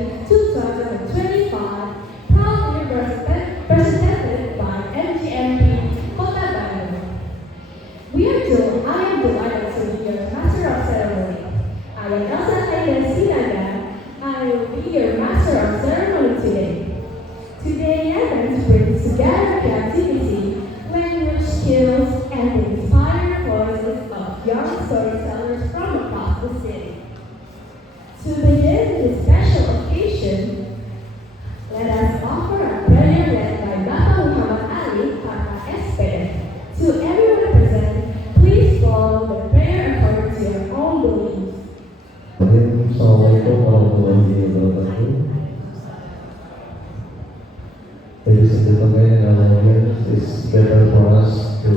Education 2025, proudly presented by MGMP Kota Bandung. I am delighted to be your Master of Ceremony. I am Elsa Sinaga. I will be your Master of Ceremony today. Today, event brings together creativity, language skills, and the inspired voices of young storytellers from across the city. To begin this special occasion, let us offer a prayer led by Bapak Muhammad Ali, Kota SPD. To everyone present, please follow the prayer according to your own beliefs. Assalamualaikum warahmatullahi wabarakatuh. Ladies and gentlemen, in our audience, it's better for us to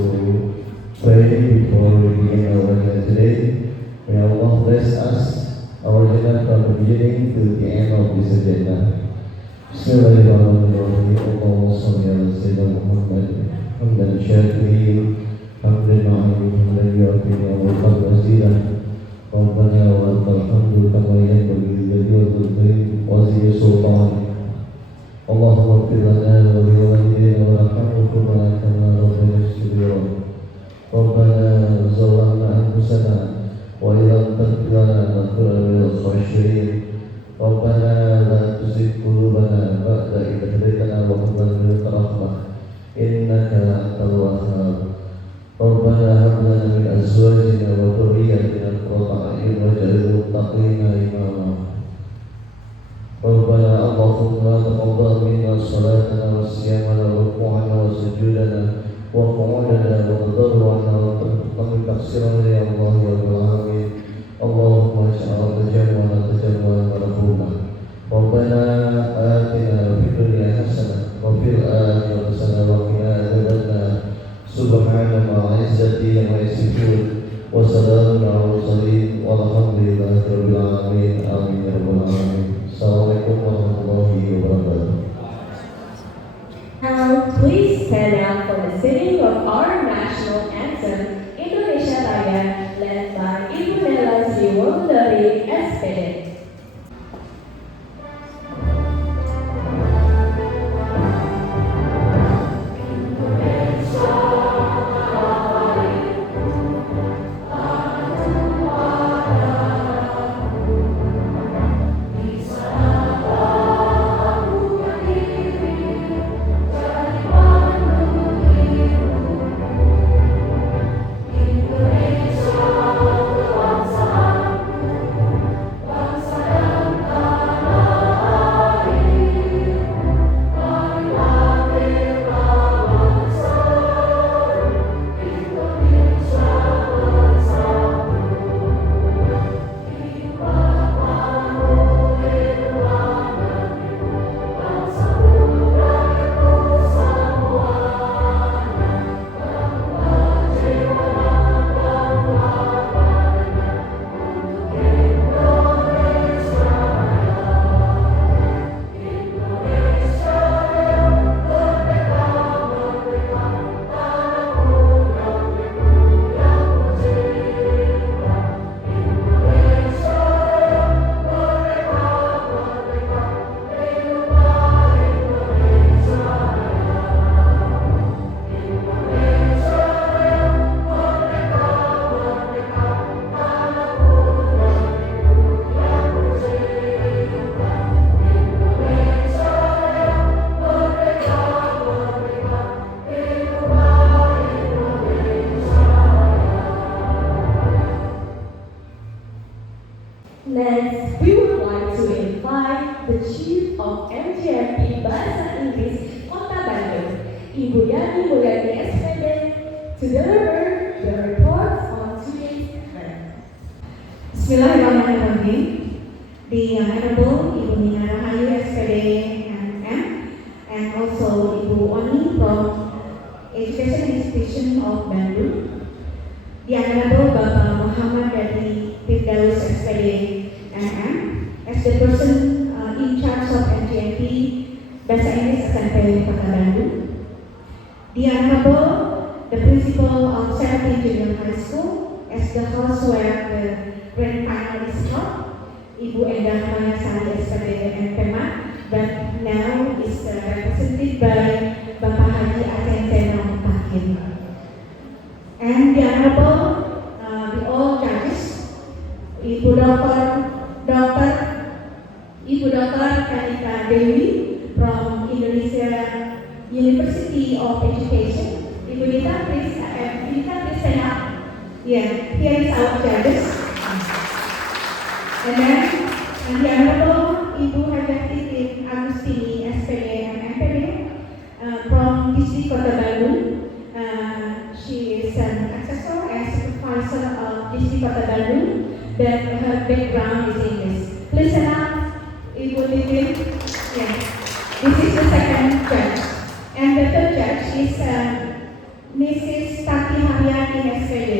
pray before we begin our webinar today. May Allah bless us, our agenda from the beginning to the end of this agenda. Bismillahirrahmanirrahim. Allahumma shalli ala sayyidina Muhammad hamdan syakirin hamdan ma'alim hamdan yu'afini awal waziran Rabbana wa lakal hamdu kama yanbaghi li wajhika wa zil sultan. Allahumma ighfir lana wa li walidayna warhamhuma kama rabbayana saghira. Rabbana zalamna anfusana wa illam taghfir lana lanakunanna minal khasirin. Rabbana la tuzigh qulubana ba'da idh hadaytana wa hab lana min ladunka rahmah innaka antal wahhab. Rabbana hab lana min azwajina wa dhurriyyatina qurrata a'yun waj'alna muttaqina imama. Rabbana Allahumma taqabbal minna salatana wa siyamana wa ruku'ana wa sujudana wa qu'udana wa tadarru'ana wa taqsirana ya Allah ya Rabbal alamin. Allahumma ij'al jam'ana jam'an marhuma. Rabbana atina fid dunya hasanah wa fil akhirati hasanah wa qina adzabannar. Subhana ma'izzati wa yasifun wa salamun ala mursalin walhamdulillahi rabbil alamin. Amin ya rabbal alamin. Assalamualaikum warahmatullahi wabarakatuh. Now, please stand up for the singing of our national anthem, Indonesia Raya, led by Ibu Nela Sriwondari SPD. Next, we would like to invite the Chief of MGMP Bahasa Inggris Kota Bandung, Ibu Yani Mulyani SPD, to deliver the report on today's event. Bismillahirrahmanirrahim. The Honorable Ibu Nina Rahayu SPD MM and also Ibu Oni from Education Institution of Bandung. The Honorable Bapak Muhammad dari Firdaus SPD MM as the person in charge of MGMP Bahasa Inggris SMP Kota Bandung. The Honorable the Principal of 17 Junior High School as the host where the grand final is held, Ibu Endah Mayasari SPD MP Kanita Dewi from Indonesia University of Education. Ibu Dita, please stand up. Yeah, here is our judges. And then, the Honorable Ibu Hajati Agustini, SPD and MPD from District Kota Bandung. She is an assessor and supervisor of District Kota Bandung. That her background is English. Please stand up, Ibu Titin. Yeah. This is the second judge. And the third judge is Mrs. Tati Haryani SPD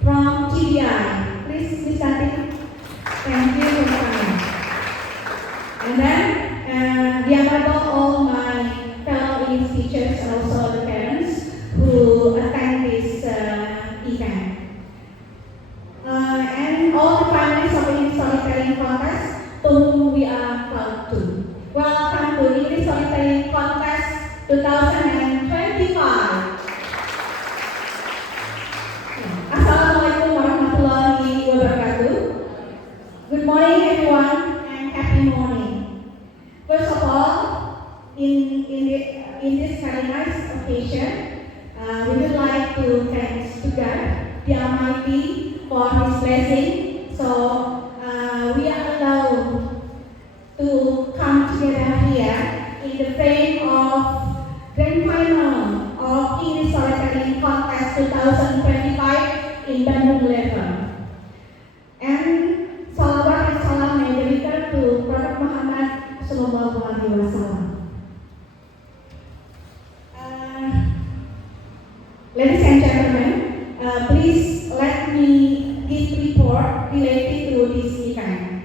from TBI. Please, Ms. Tati. Thank you for coming. And then, the Honorable all my fellow English teachers and also the parents who attend this event. And all the finalists of English Storytelling Contest to whom we are proud to. Welcome to English Storytelling Contest 2025. Assalamualaikum warahmatullahi wabarakatuh. Good morning everyone and happy morning. First of all, in this very nice occasion, we would like to thank God, the Almighty, for His blessing. So we are allowed to come together here in the frame of grand final of English Storytelling Contest 2025 in Bandung level. And salawat and salam may be returned to Prophet Muhammad Sallallahu Alaihi Wasallam. Ladies and gentlemen, please let me give report related to this event.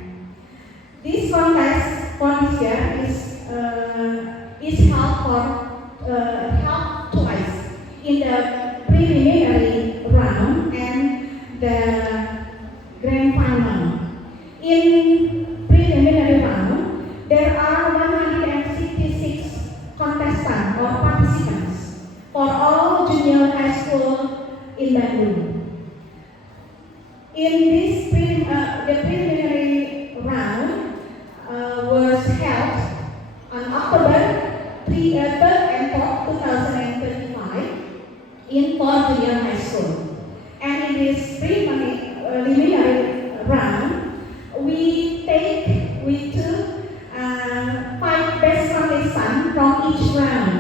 This contest for this year is held twice in the preliminary round and the grand final. In preliminary round, there are 166 contestants or participants for all junior high school in Bandung. In this the preliminary round was held on October 3rd and 4th, 2025 in 4 junior high school. And in this preliminary round, we took 5 best contestants from each round,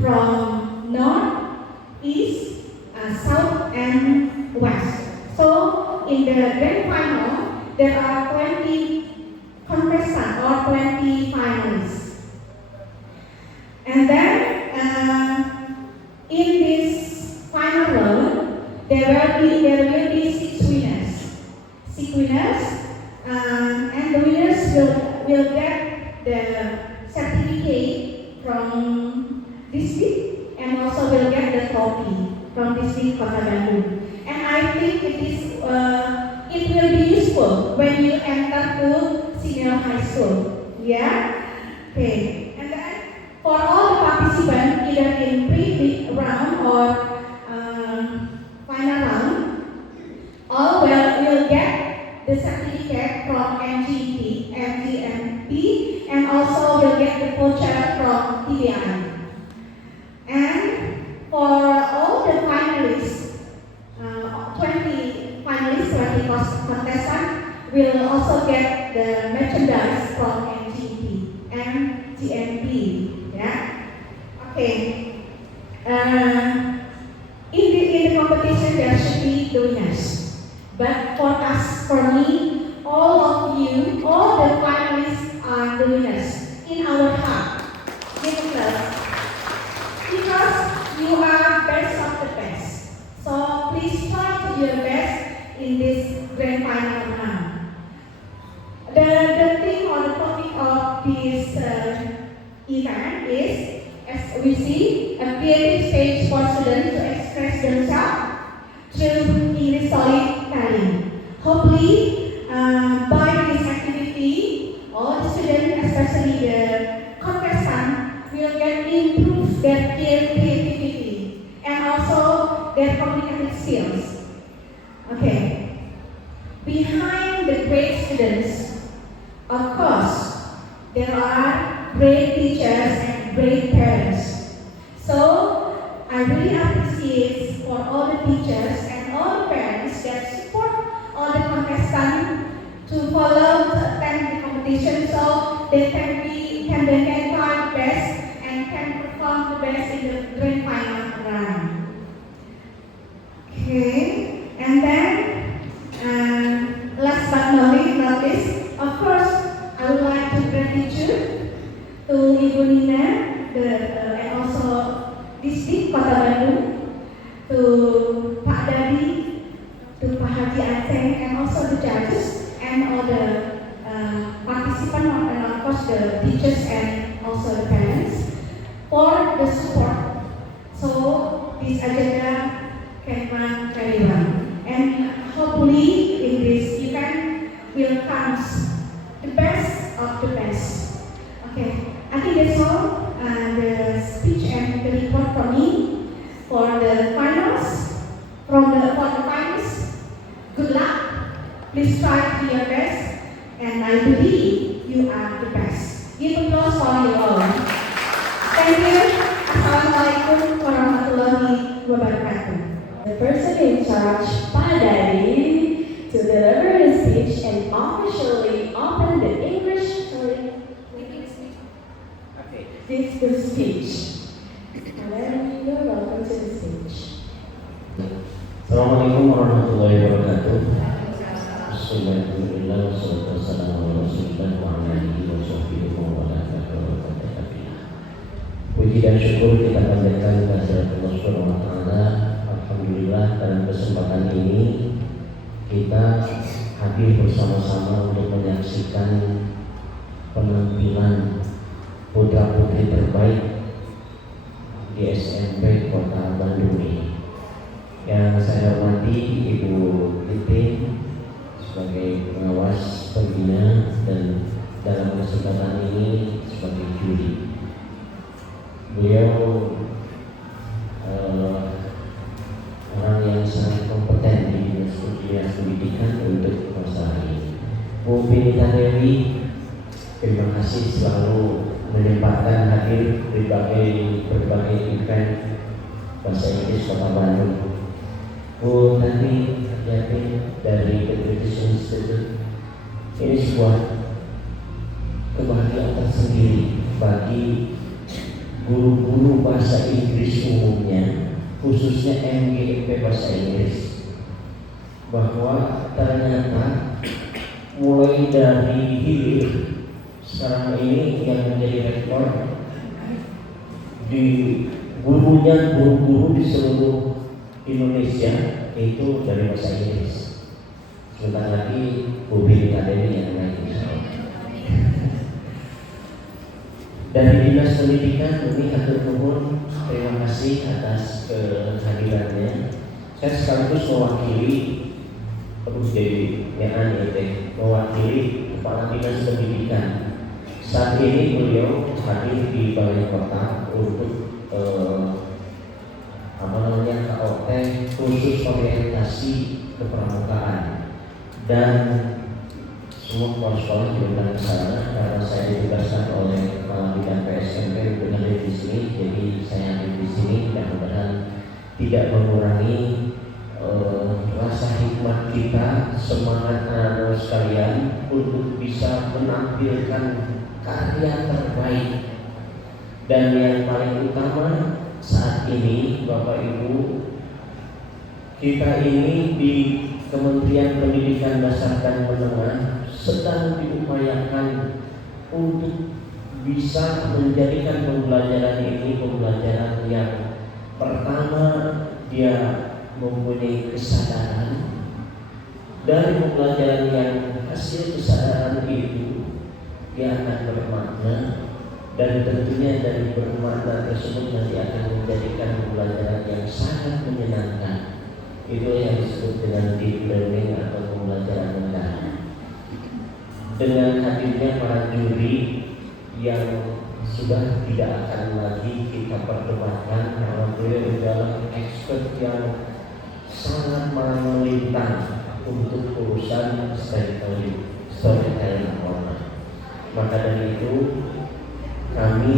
from North, East, South, and West. So in the grand final, there are 20 contestants or 20 finalists. And then in this final round, there will be 6 winners. 6 winners, and the winners will get the certificate from district and also will get the trophy from district Kota Bandung. And I think it will be useful when you enter to senior high school. Yeah? Okay. And then for all the participants, either in pre-round or final round, all will get the certificate from MGMP, and also will get the voucher from TBI. And for all the finalists, 20 finalists, 20 contestants will also get the merchandise from MGMP. Yeah. Okay. In the competition, there should be the winners. But for me, all of you, all the finalists are the winners in our heart. Because you are best of the best. So please try to do your best in this grand final round. The theme or the topic of this event is, as we see, a creative stage for students to express themselves through English storytelling. Hopefully, by this activity, all the students, especially the contestants, will get improve their creativity and also their communicative skills. Okay. Behind the great students, of course, there are great teachers and great parents. So I really appreciate for all the teachers and all the parents that support all the contestants to follow to attend the competition so they can try the best and can perform the best in the grand final run. Okay, and then last but not least, of course, I would like to gratitude to Ibu Nina and also Distrik Kota Bandung, to Pak Dadi, to Pak Haji Aceh, and also the judges and all the participants and of course the teachers and also the parents for the support. So this agenda can run very well, and hopefully in this event will come the best of the best. Okay, I think that's all. The speech and the report from me for the finals. For the finals, good luck. Please try to do your best, and I believe you are the best. Give applause for you all. Thank you. Assalamualaikum warahmatullahi wabarakatuh. The person in charge, Pak Dadi, to deliver his speech and officially open the the speech. And then you're welcome to the speech. Assalamualaikum warahmatullahi wabarakatuh. Bismillahirrahmanirrahim. Wassalatu wassalamu ala Rasulillah wa ala alihi wa sahbihi wa man wala. Puji dan syukur kita panjatkan kehadirat Allah Subhanahu wa taala. Alhamdulillah dalam kesempatan ini kita hadir bersama-sama untuk menyaksikan penampilan putra-putri terbaik di SMP Kota Bandung ini. Yang saya hormati Ibu Titin sebagai pengawas pembina dan dalam kesempatan ini sebagai juri. Beliau orang yang sangat kompeten di Dinas Pendidikan untuk masalah ini. Bu Pinita Dewi, terima kasih selalu menyempatkan hadir di berbagai event Bahasa Inggris Kota Bandung. Bu Tani Yatin dari Pendidikan Institute, ini sebuah kebahagiaan tersendiri bagi guru-guru bahasa Inggris umumnya, khususnya MGMP bahasa Inggris, bahwa ternyata mulai dari hilir sekarang ini yang menjadi rektor di guru-guru di seluruh Indonesia itu dari bahasa Inggris. Sebentar lagi Bu Binta Dewi yang naik insyaallah. Dari Dinas Pendidikan kami atur nuhun, terima kasih atas kehadirannya. Saya sekaligus mewakili mewakili Kepala Dinas Pendidikan. Saat ini beliau hadir di Balai Kota untuk KOT khusus orientasi kepramukaan, dan semua kepala sekolah diundang ke sana karena saya ditugaskan oleh Kepala Bidang PSMP untuk hadir di sini. Jadi saya hadir di sini, mudah-mudahan tidak mengurangi rasa hikmat kita, semangat anak-anak sekalian untuk bisa menampilkan karya terbaik. Dan yang paling utama saat ini, Bapak Ibu, kita ini di Kementerian Pendidikan Dasar dan Menengah sedang diupayakan untuk bisa menjadikan pembelajaran ini pembelajaran yang pertama dia mempunyai kesadaran. Dari pembelajaran yang hasil kesadaran itu dia akan bermakna, dan tentunya dari bermakna tersebut nanti akan menjadikan pembelajaran yang sangat menyenangkan. Itu yang disebut dengan deep learning atau pembelajaran mendalam. Dengan hadirnya para juri yang sudah tidak akan lagi kita perdebatkan, karena beliau adalah expert yang sangat melintang untuk urusan storytelling online. Maka dari itu kami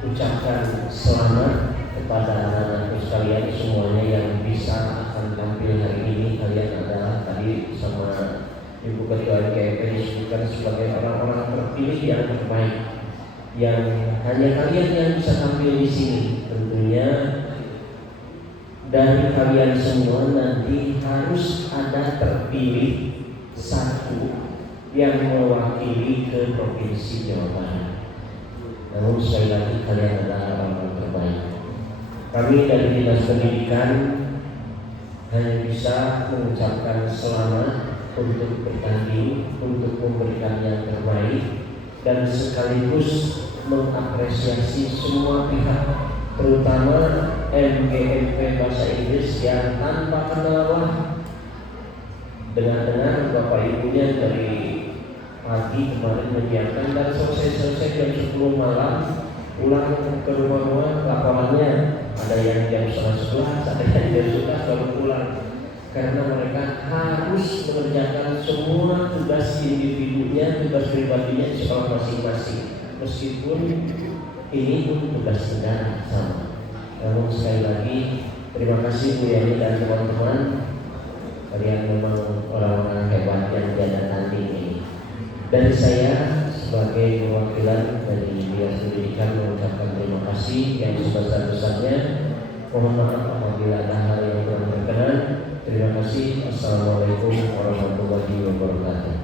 ucapkan selamat kepada anak-anakku sekalian semuanya yang bisa akan tampil hari ini. Kalian adalah tadi sama Ibu Ketua MGMP disebutkan sebagai orang-orang terpilih yang terbaik, yang hanya kalian yang bisa tampil di sini. Tentunya dari kalian semua nanti harus ada terpilih satu yang mewakili ke Provinsi Jawa Barat. Namun sekali lagi kalian adalah orang terbaik. Kami dari Dinas Pendidikan hanya bisa mengucapkan selamat untuk bertanding, untuk memberikan yang terbaik, dan sekaligus mengapresiasi semua pihak, terutama MGMP Bahasa Inggris yang tanpa kendala dengar-dengar Bapak Ibunya dari pagi kemarin menyiapkan dan selesai jam 10 malam pulang ke rumah laporannya ada yang jam 11, ada yang jam 11 baru pulang, karena mereka harus mengerjakan semua tugas individunya, tugas pribadinya di sekolah masing-masing, meskipun ini pun tugas negara sama. Namun sekali lagi terima kasih Bu Yani dan teman-teman, kalian memang orang-orang hebat yang tiada tanding ini. Dan saya sebagai perwakilan dari Dinas Pendidikan mengucapkan terima kasih yang sebesar-besarnya. Mohon maaf apabila ada hal yang kurang berkenan. Terima kasih. Assalamualaikum warahmatullahi wabarakatuh.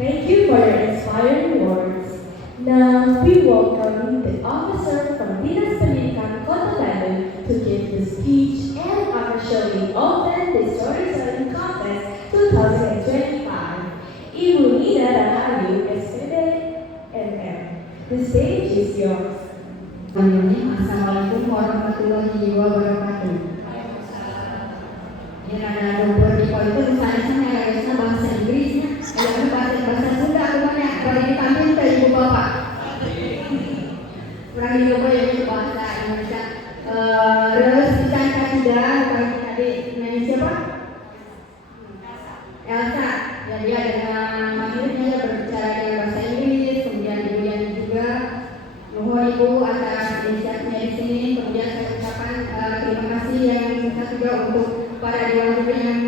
Thank you for your inspiring words. Now we welcome the officer from Dinas Pendidikan Kota Bandung to give the speech and officially open the storytelling contest 2025. Ibu Nina Rahayu, SPD MM. The stage is yours. Assalamualaikum warahmatullahi wabarakatuh. Ya, ada nomor di itu misalnya bahasa Inggrisnya, ada bahasa Sunda kemana? Boleh dipanggil ke ibu bapak. Kurang dicoba ya itu bahasa Indonesia. Terus kita sudah tadi nanya siapa? Elsa. Ya, dia dengan mahirnya berbicara dengan bahasa Inggris, kemudian ibu yang juga mohon ibu atas inisiatifnya di sini. Kemudian saya ucapkan terima kasih yang besar juga untuk para dewan juri yang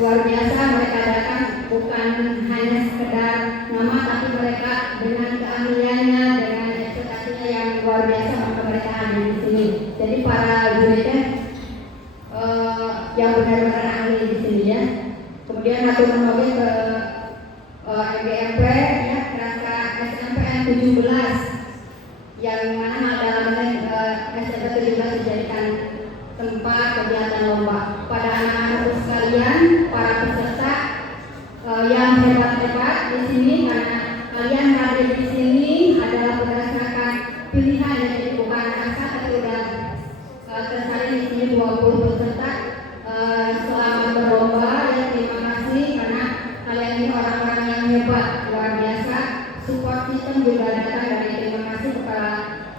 luar biasa. Mereka datang bukan hanya sekedar nama, tapi mereka dengan keahliannya, dengan ekspektasinya yang luar biasa, maka mereka hadir di sini. Jadi para jurinya yang benar-benar ahli di sini ya. Kemudian satu menologi ke MGMP ya, rasa SMPN 17 yang mana dalam SMP 17 dijadikan tempat kegiatan lomba. Pada anak-anak sekalian, para peserta yang hebat-hebat di sini, karena kalian hadir di sini adalah berdasarkan pilihan, jadi bukan rasa, tapi sudah tersalin di sini 20 peserta. Selamat berlomba ya, terima kasih karena kalian ini orang-orang yang hebat, luar biasa. Support system juga datang dari terima kasih kepada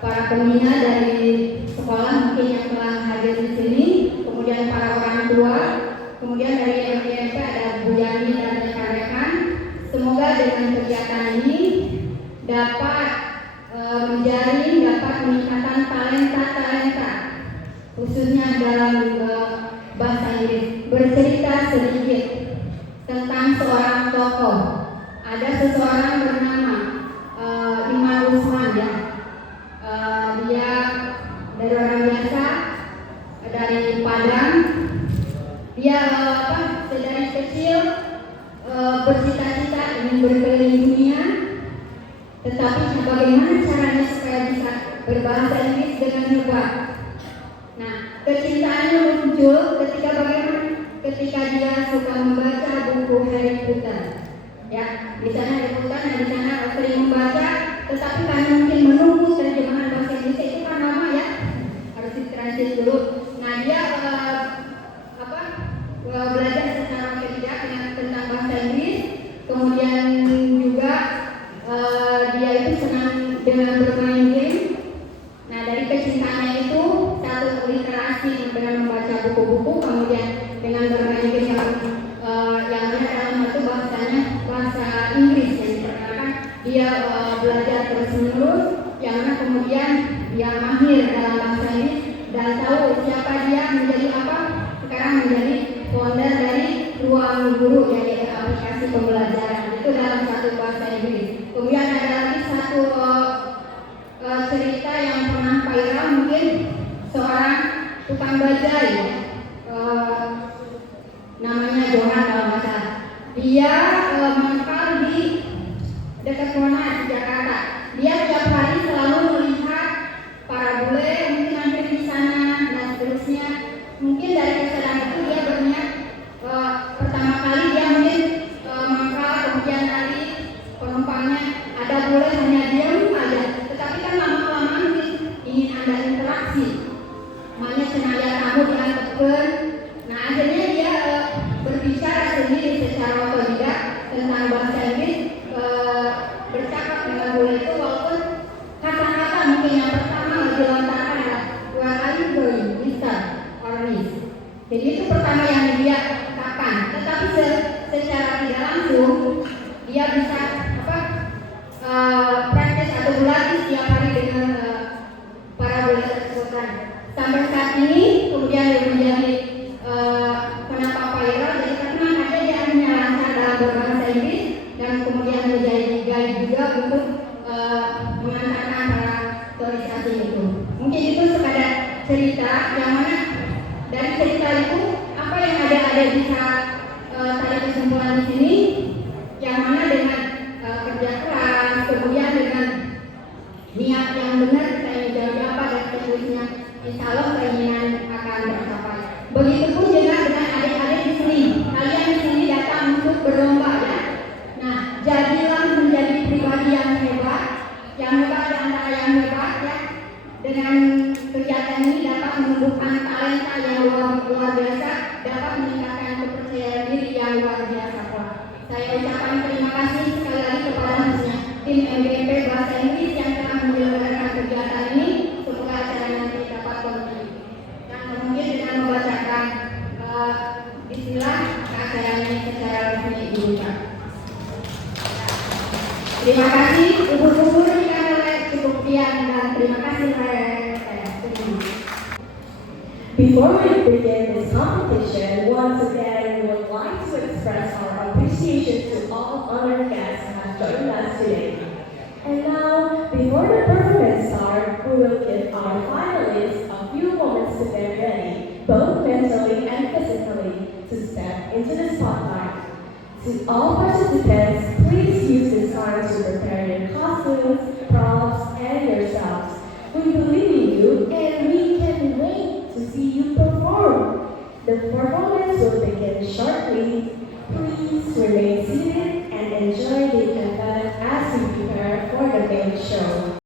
para pembina dari sekolah mungkin yang telah hadir di sini, kemudian para orang tua, kemudian dari MGMP ada Bu Yani dan rekan-rekan. Semoga dengan kegiatan ini dapat menjalin, dapat meningkatkan talenta khususnya dalam bahasa Inggris. Bercerita sedikit tentang seorang tokoh. Ada seseorang bernama Imam Usman ya. Dia dari orang biasa dari Padang. Dia dari kecil bercita-cita ingin berkeliling dunia. Tetapi bagaimana caranya supaya bisa berbahasa Inggris dengan hebat? Nah, kecintaannya muncul ketika dia suka membaca buku Harry Potter. Ya, di sana Harry Potter, di sana sering membaca, tetapi kan mungkin menunggu terjemahan bahasa Indonesia itu kan lama ya, harus ditranslate dulu. Nah, dia belajar secara otodidak tentang bahasa Inggris, kemudian juga dia itu senang dengan bermain game. Nah, dari kecintaannya itu satu literasi dengan membaca buku-buku, kemudian dengan bermain game yang ada dalam satu bahasa Inggris yang dia belajar terus-menerus, yang mana kemudian dia mahir dalam bahasa Inggris dan tahu siapa dia menjadi apa. Sekarang menjadi founder dari Ruang Guru, yaitu aplikasi pembelajaran itu dalam satu bahasa Inggris. Kemudian ada lagi satu cerita yang pernah viral, mungkin seorang tukang bajai, namanya Johan kalau nggak salah. Dia mangkal di dekat Kota di Jakarta. Dia tiap hari selalu melihat para bule mungkin hampir di sana dan seterusnya. Mungkin dari kesadaran itu dia berniat pertama kali dia mungkin mangkal, kemudian nanti penumpangnya ada bule hanya diam aja. Tetapi kan lama-lama mungkin ingin ada interaksi. Makanya sengaja tamu diangkatkan. Nah akhirnya dia berbicara sendiri secara otodidak tentang bahasa Inggris, bercakap dengan bule itu, walaupun kata-kata mungkin yang pertama dilontarkan adalah where are you going, Mister or Miss. Jadi itu pertama yang dia katakan. Tetapi secara tidak langsung dia bisa praktis atau berlatih setiap hari dengan para bule tersebut. Sampai saat ini kemudian dia menjadi kenapa viral, jadi karena ada dia hanya lancar dalam berbahasa Inggris dan kemudian menjadi guide juga untuk mengantarkan para turis asing itu. Mungkin itu sekadar cerita yang mana dari cerita itu apa yang ada bisa tarik kesimpulan di sini, yang mana dengan kerja keras, kemudian dengan niat yang benar kita ingin jadi apa dan seterusnya, insya Allah keinginan akan tercapai. Begitupun juga dengan adik-adik di sini. Kalian di sini datang untuk berlomba ya. Nah, jadilah menjadi pribadi yang hebat di antara yang hebat ya. Dengan kegiatan ini dapat menumbuhkan talenta yang luar biasa, dapat meningkatkan kepercayaan diri yang luar biasa. Saya ucapkan terima kasih sekali lagi kepada khususnya tim MGMP Bahasa Inggris yang telah menyelenggarakan kegiatan ini. Semoga acara nanti dapat kondusif. Dan mungkin dengan membacakan bismillah acaranya secara resmi dibuka. Terima kasih ibu-ibu yang cukup sekian dan terima kasih saya. Before we begin this competition, once again we would like to express our appreciation to all honored guests who have joined us today. And now, before the performance starts, we will give our finalists a few moments to get ready, both mentally and physically, to step into the spotlight. To all participants, please use this time to prepare your costumes, props, and yourselves. We believe in you and we can wait to see you perform. The performance will begin shortly. Please remain seated and enjoy the event as we prepare for the main show.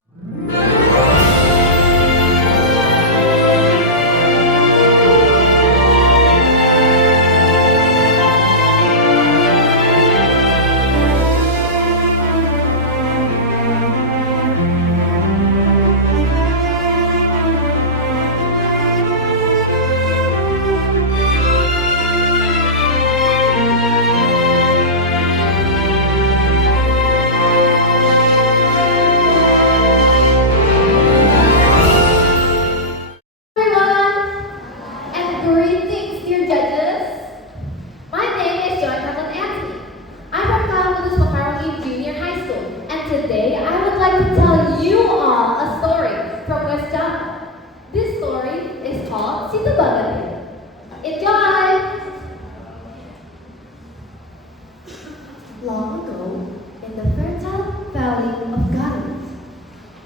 Long ago, in the fertile valley of Gardens,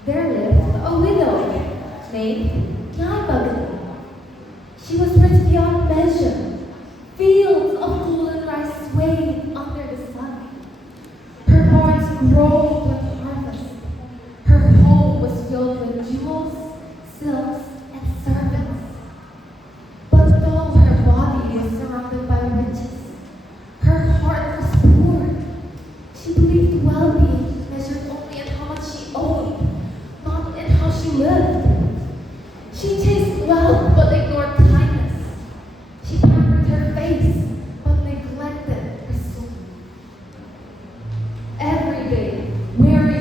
there lived a widow named Nyai. She was rich beyond measure. Fields of golden rice swayed under the sun. Her barns groaned with harvest. Her home was filled with jewels, silks, and servants. But though her body was surrounded by riches, her heart was poor. She believed well-being measured only in how much she owned, not in how she lived. She chased wealth but ignored kindness. She pampered her face but neglected her soul. Every day, weary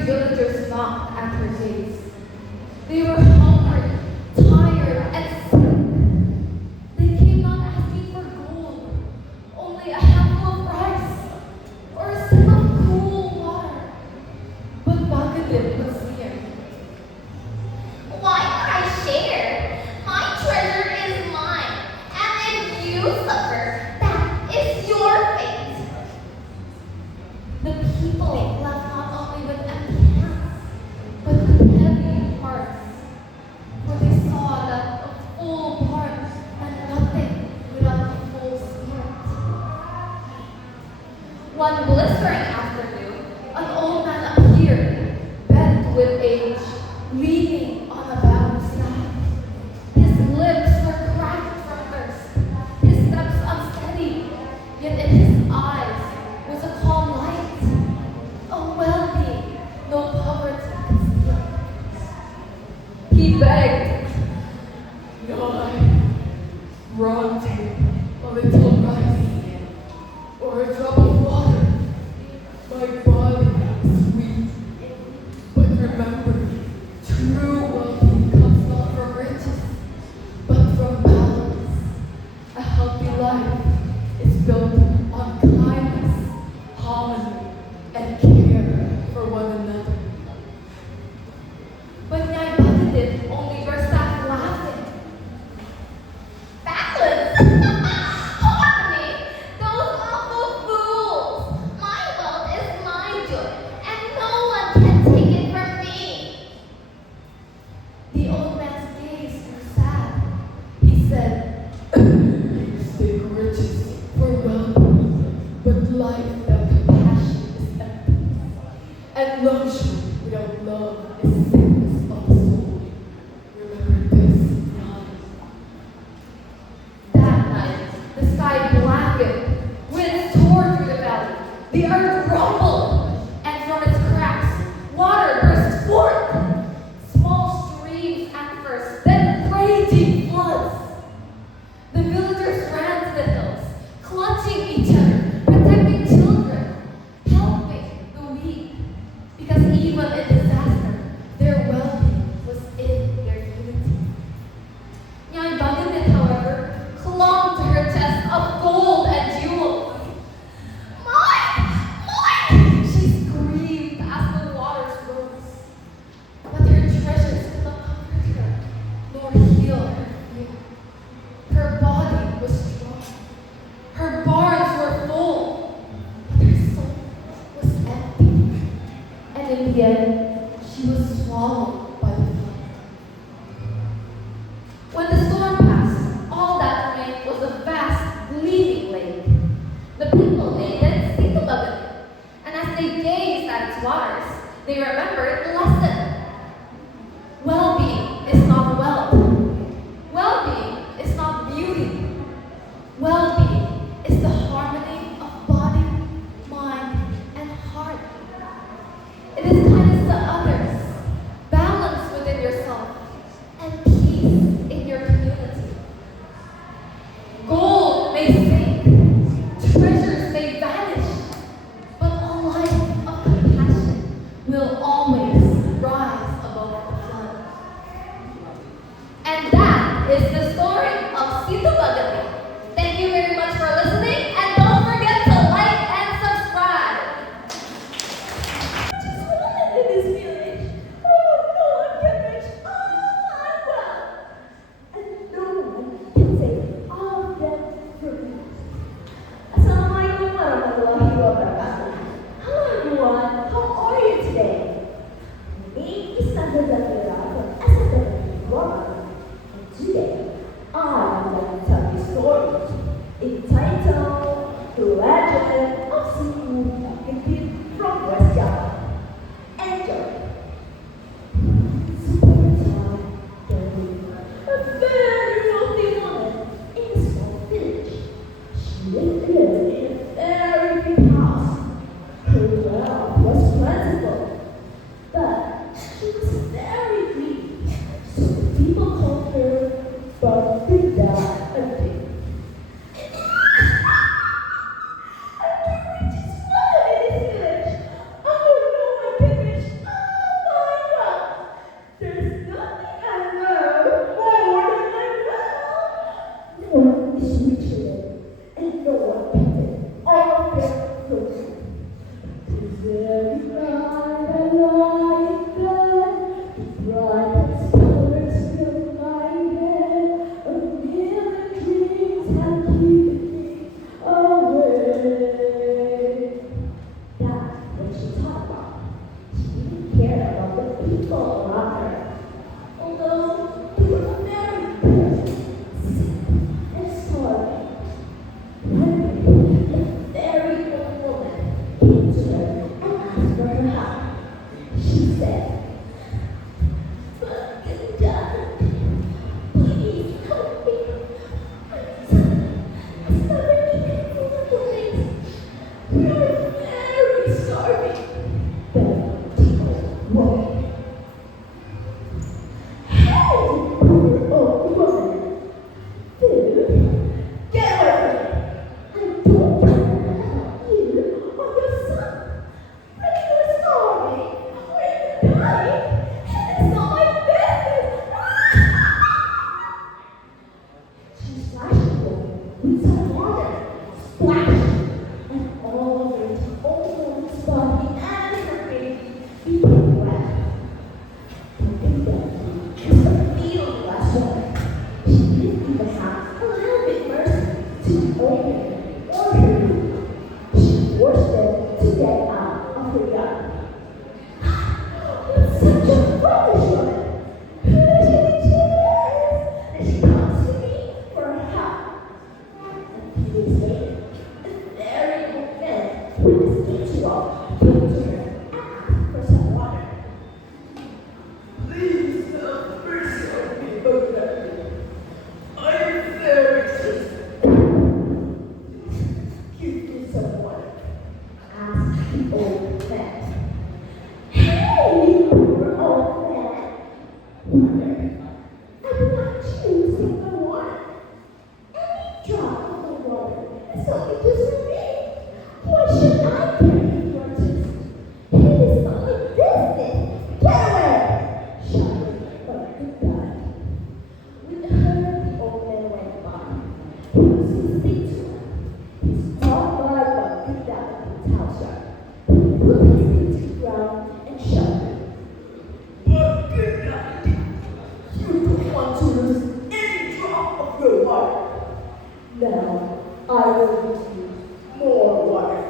begged, "Nine, granted a little rice or a drop of water. My body is weak, but remember, true well-being comes not from riches, but from balance. A healthy life is built on kindness, harmony, and care for one another." But Nyai Bhagatit only burst out laughing. Balance! Harmony! Those awful fools! My wealth is my joy, and no one can take it from me. The old man's gaze grew sad. He said, You seek riches for wealth, but life without compassion is empty, and luxury without love is sickness of the soul. Remember this, Jan. That night, the sky blackened, winds tore through the valley, the earth rumbled, and from its cracks, water burst forth. Small streams at first, then raging floods. The villagers ran to the hills, clutching each other, protecting children, helping the weak, because even in disaster, their well-being was in their unity. Nyai Bhagatit, however, clung to her chest of gold and jewels. Mine! She screamed as the waters rose. But her treasures could not comfort her, nor heal her fear. Her body was strong. Her barns were full. But her soul was empty. And in the end, she was swallowed by the flood. When the storm passed, all that remained was a vast, gleaming lake. The people named it Situbagat, and as they gazed at its waters, they remembered the lesson. Well-being is not wealth. Well-being is not beauty. Well-being is the harmony of body, mind, and heart. It is kindness to others, balance within yourself, and peace in your community. Gold may sink, treasures may vanish, but a life of compassion will always rise above the flood. And that is the story of Situ Bhagatit. Thank you very much for listening, and don't forget to like and subscribe. Just woman in this village. Oh, no one can reach all my wealth. And no one can take all of them from me. Assalamualaikum warahmatullahi wabarakatuh. Hello everyone, how are you today? My name is Sandra Davila from SMW Kota. And today, I'm going to tell you a story entitled The Legend of Situ Bhagatit from West Java. Enjoy! Once upon a time, there lived a very wealthy woman in a small village. She lived alone in a very big house. Her wealth was plentiful, but she was very greedy, so the people called her Bahasa. I'm the richest woman in this village. Oh, no one can reach all my wealth. There's nothing I love more than my wealth. No one is richer than me, and no one can take all of their clothes. Is every night I lie in bed, the brightest colors fill my head. A million dreams have keeping me awake. That's what she talked about. She didn't care about the people around her. Although they were very poor, sick, and starving. One day, a very old woman came to her and asked for her help. She said, "But please help me. My son has never eaten food for days. We are very starving." The people worried. "Hey, It is not a business. Get away! Shouted but good God. With her, the old man went by. He was listening to her. His thought was about good God in his house yard. He put his feet to the ground and shouted. But good God, you don't want to lose any drop of your water. Now, I will give you more water.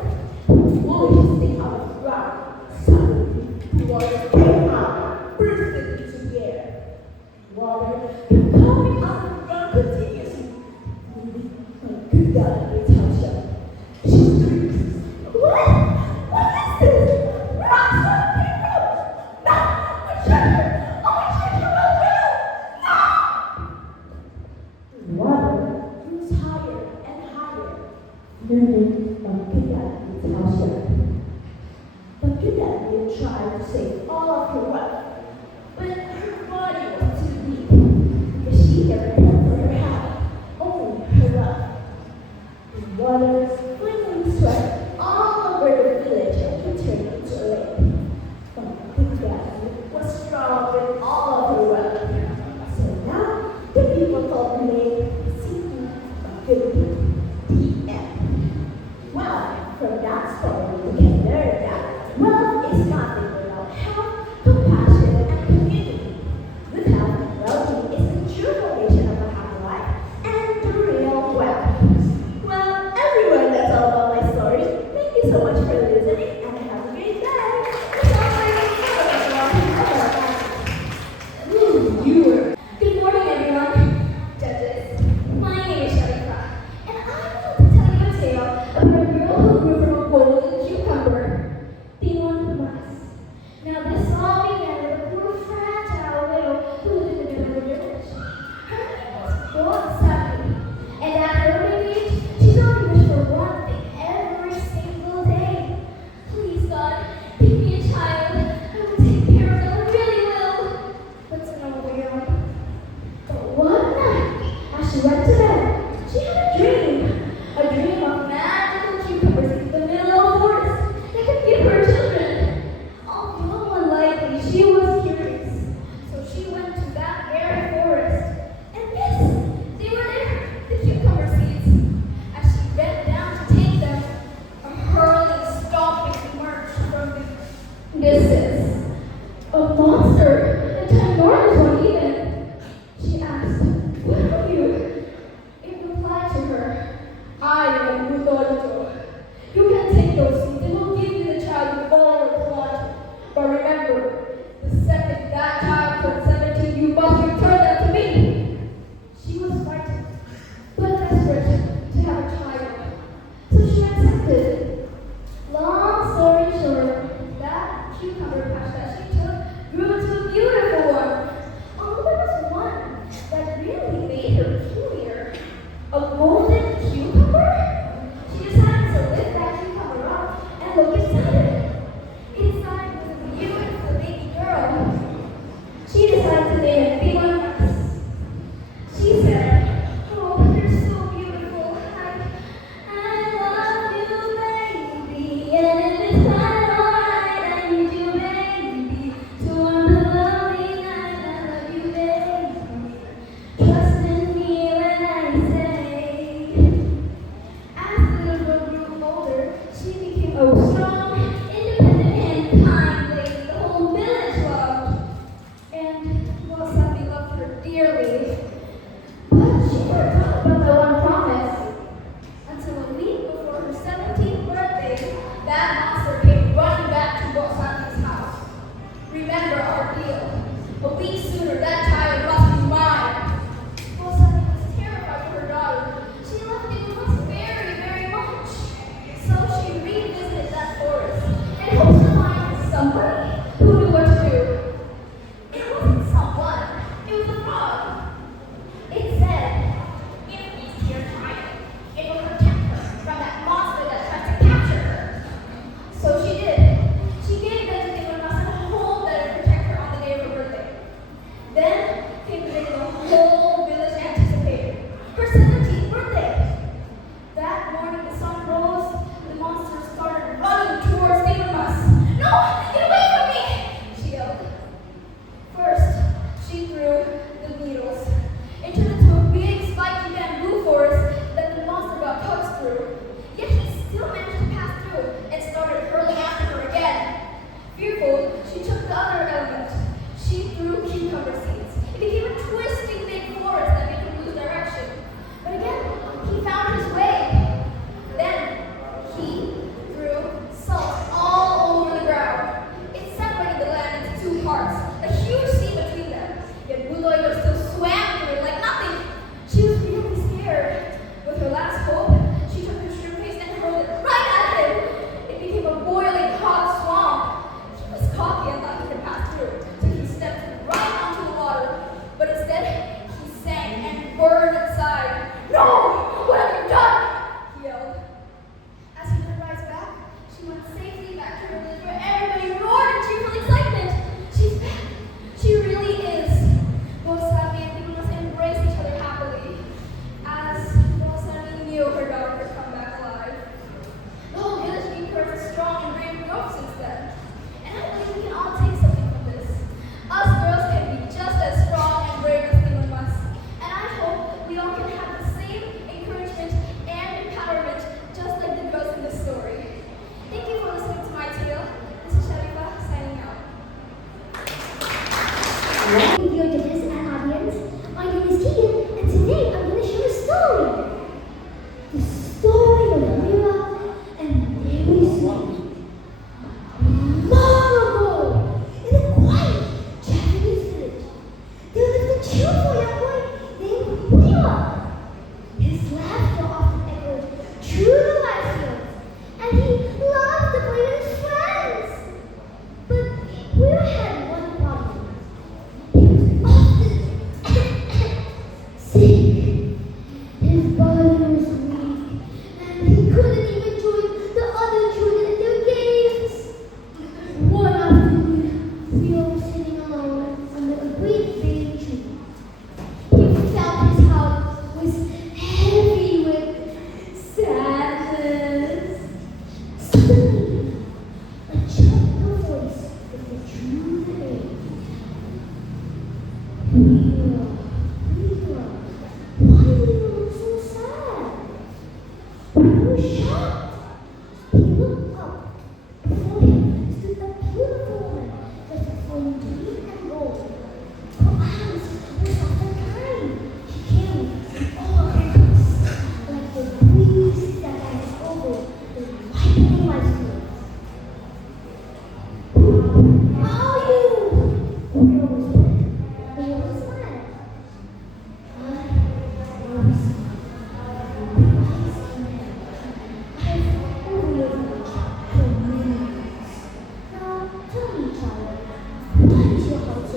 Pulled his thing out of the ground. Suddenly, the water came out, bursting into the air. Water kept coming out of the ground continuously. My good God, it's house. She screamed, What? What is this? Rocks on the people! No! My treasure! Oh, my treasure will drown! No! The water rose higher and higher, nearly my good God, it's house. But good God tried to save all of her wealth, but her body was too weak because she never cared for her health, only her wealth. The waters finally swept all over the village and returned into a lake. But good God was strong with all of her wealth. So now the people called the lake City of Good the end. Well, from that story we can learn that wealth is nothing without health, compassion, and community. Good health and well-being is the true foundation of a happy life and the real wealth. Well, everyone, that's all about my story. Thank you so much for listening, and have a great day. Good morning, everyone. Judges, my name is Sharifa, and I want to tell you a tale about a girl who grew from a golden cucumber. Now, this all began with a poor fragile widow who lived in the middle of the village. Her name was Bahasa, and at her early age, she only wished for one thing every single day. Please, God, give me a child. I will take care of them. I really will. But to no avail. But one night, as she went to bed, she had a dream of magical cucumbers in the middle of a forest that could give her children. Although unlikely, she was curious. So she went to that very forest. And yes, they were there, the cucumber seeds. As she bent down to take them, a hurling, stomping emerged from the distance. A monster, an enormous one even. She asked, What are you? It replied to her, I am Budolito. You can take those seeds and we'll give you the child you already wanted. But remember, the second that child turns 17, you must return them to me. She was frightened, but desperate to have a child. So she accepted. Long story short, that cucumber patch that she took grew into a beautiful one.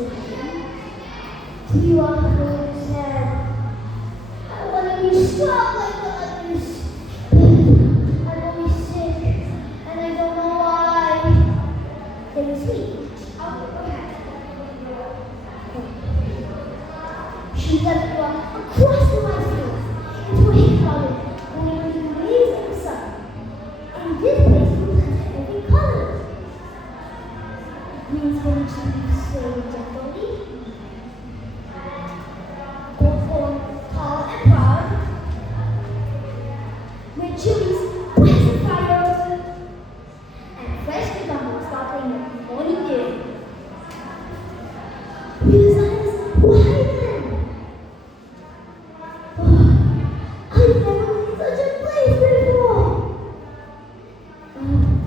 solution. You are going sad. I want to be strong like the others. I'm always sick, and I don't know why. They were sweet. Oh, go ahead. She left walk across the rice fields into a hay garden where we could raise in the sun. And this place we planted every color. Green spinach leaves sway gently. Gold corn tall and proud. Red chilies blazing fires. And fresh cucumbers sparkling in the morning dew. Whose eyes widen. I've never seen such a place before.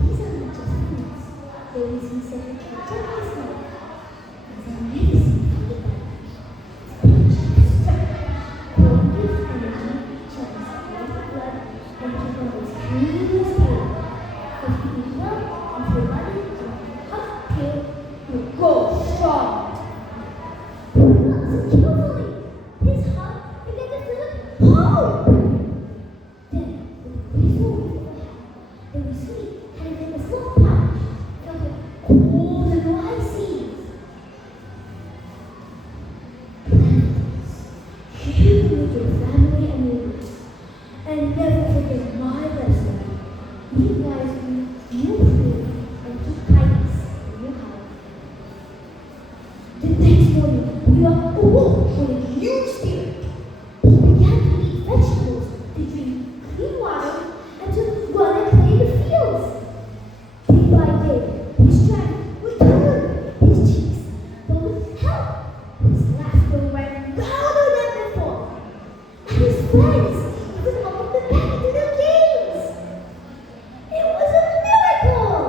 These are not just fruits. They receive certain characteristics. It's amazing to look at. Corn gives energy, chance of blood, and cucumbers clean as pale. If you eat well and feel body and hot pale, you'll grow strong. Not so carefully. His heart began to fill with hope. Then, with a graceful wave of a hat, they were sweet, and in a slow pouch, filled with cold and wide seas. Plants, share with your family and neighbors, and never forget my lesson. Live wisely, move freely, and keep kindness in your heart. The next morning, we were awoke with a huge spirit. He began to eat vegetables, to drink clean water, and to run and play in the fields. Day by day, his strength returned, his cheeks filled with health, his laughter rang louder than before, and his friends even welcomed him back into their games. It was a miracle!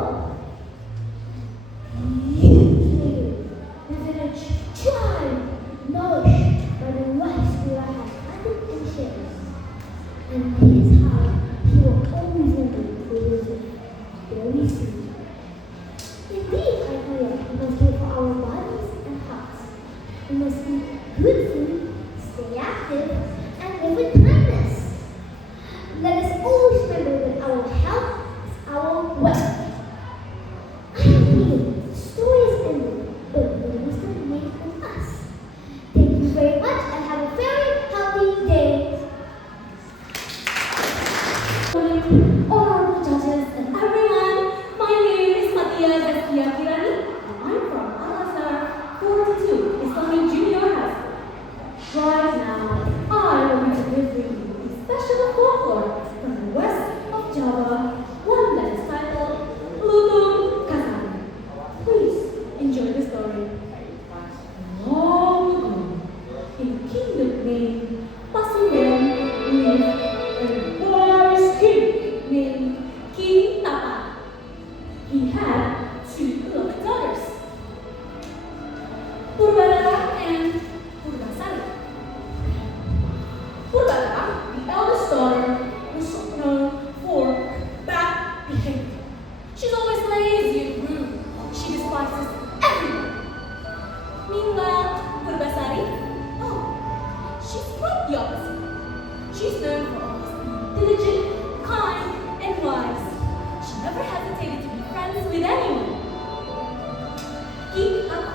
Years later, the village thrived, nourished by the rice we had planted and shared. And in his heart, he will always remember the wisdom very soon. Indeed, I feel we must care for our bodies and hearts. We must eat good food, stay active, and live with kindness. Let us always remember that our health is our wealth. I am reading. The story is ended, but the wisdom remains with us. Thank you very much and have a very healthy day. Honorable judges and everyone, my name is Matia Zaskia Kirani, and I'm from Bahasa 42 Islamic Junior High School. Right now, I will be delivering you a special folklore from the west of Java, one that is titled Lutung Kazan. Please enjoy the story. Long ago, in a kingdom named Pasundan, lived a wise king named King Tapa. He had two beloved daughters, Purbalala and Purbasari. Purbalala, the eldest daughter, was known for her bad behavior. She's always lazy and rude. She despises everyone. Meanwhile, Purbasari, oh, she's quite the opposite. She's known for always being diligent, kind, and wise. She never hesitated to be friends with anyone. King Tapa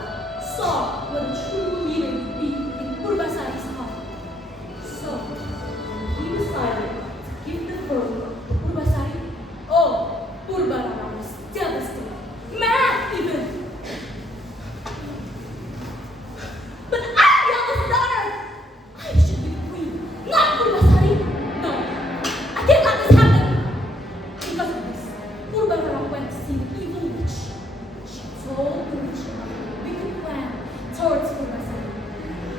saw what a true leader would be in Purbasari's heart. So, when he decided to give the throne to Purbasari, oh, Purbalala was devastated, mad even. But I'm the eldest daughter. I should be the queen, not Purbasari. No, I can't let this happen. Because of this, Purbalala went to see the evil witch. She told the witch about a wicked plan towards Purbasari.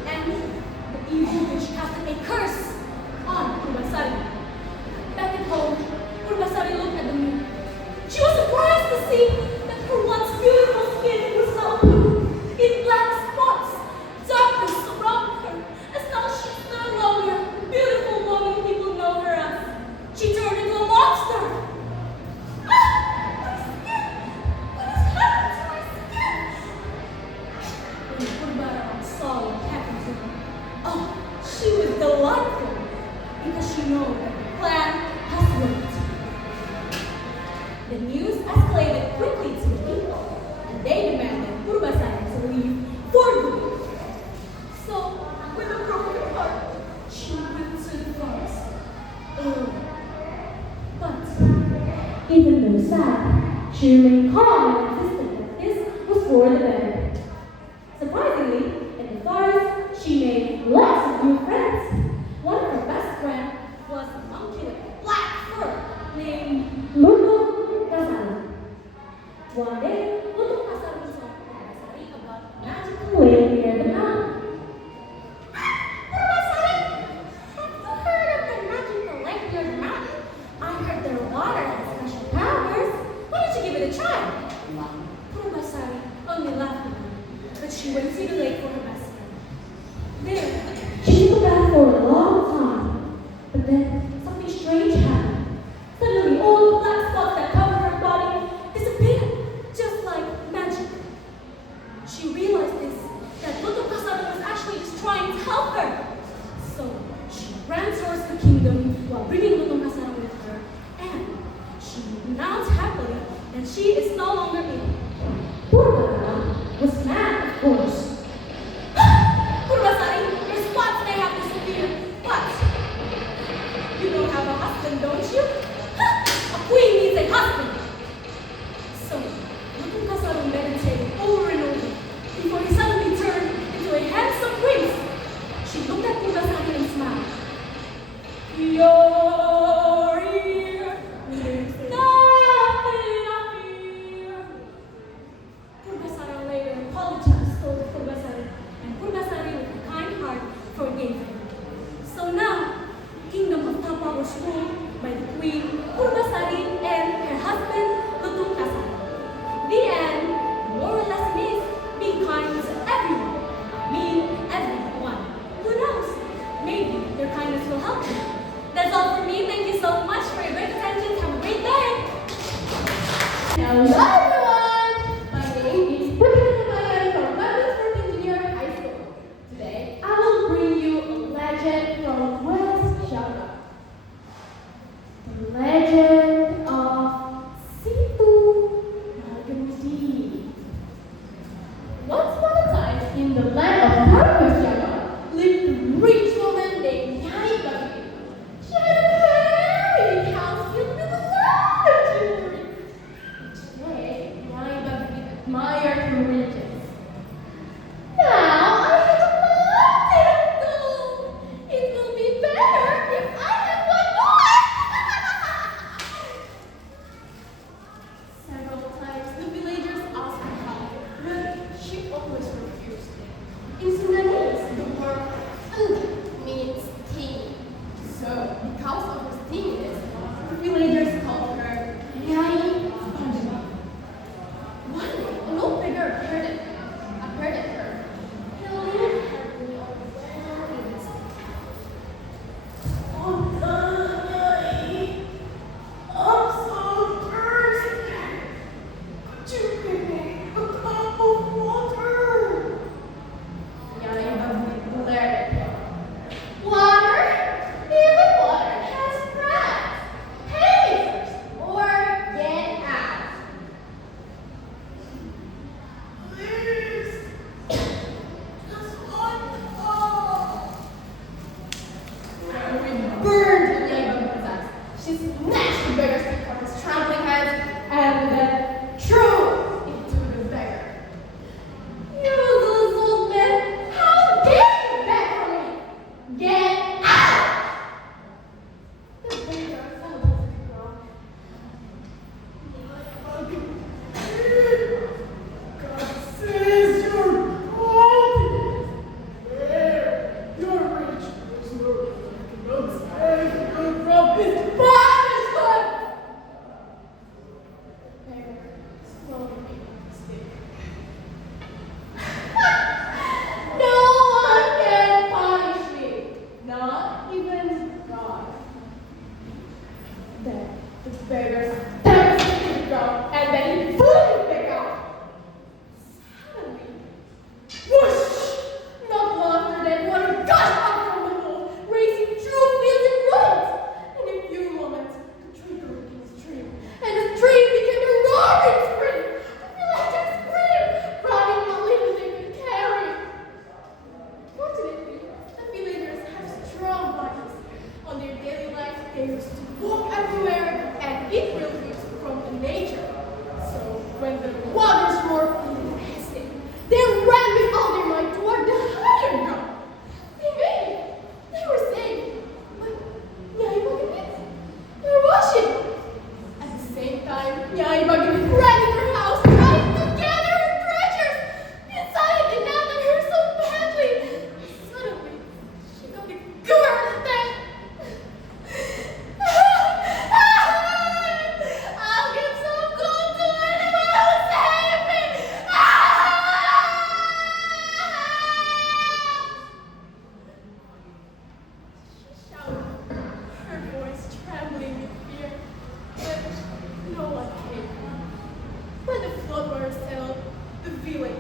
And the evil witch casted a curse on Purbasari. Back at home, Purbasari looked at the moon. She was surprised to see that her once beautiful skin was now blue, in black spots. Darkness surrounded her, as now she's no longer the beautiful woman people know her as. She turned into a monster. Ah, my skin! What has happened to my skin? When She remained calm and insisted that this was for the better. Surprisingly, in the forest, she made lots of new friends. One of her best friends was a monkey with black fur named Lulu Kasari. One day, Lulu Kasari saw Kasari about a magical lake near the mountain. She went to the lake for her best friend. There, she took a bath for a long time. But then something strange happened. Suddenly, all the black spots that covered her body disappeared, just like magic. She realized that little Kasari was actually just trying to help her. So she ran towards the kingdom while bringing little Kasari with her, and she announced happily that she is no longer ill. Purba was mad, of course. Purbasari, your spots may have disappeared, but you don't have a husband, don't you? A queen needs a husband. So, little Kasari meditated over and over before he suddenly turned into a handsome prince. She looked at Purbasari and smiled. You're here, there's nothing I fear. Purbasari later apologized to Purbasari, and Purbasari with a kind heart forgave him. So now, the kingdom of Tapa was ruled by the queen Purbasari and her husband Lutung Kasari. The end, the moral lesson is, be kind to everyone. I mean everyone. Who knows? Maybe their kindness will help you. That's all for me. Thank you so much for your great attention. Have a great day. Hello everyone! My name is Pendidikan from Bandung Junior High School. Today, I will bring you a legend from West Java. The legend of Situ Magenji. Once upon a time, in the land of West Java, lived a rich woman named Nyai Babi. She had a very house filled with a lot of jewelry. Today, Nyai Babi admired her riches. Now I have a mountain of gold. It will be better if I have one more. Several times the villagers asked her how, but she always refused. In Sudanese, the word "eng" means sting. So, because of her stinginess, the villagers called her Nyai Babi. One day, an old beggar appeared at her. He leaned heavily on the ground and said, "Oh, Nyai, I'm so thirsty. Could you give me a cup of water?" Nyai Babi glared at him. "Water? Even water has breath.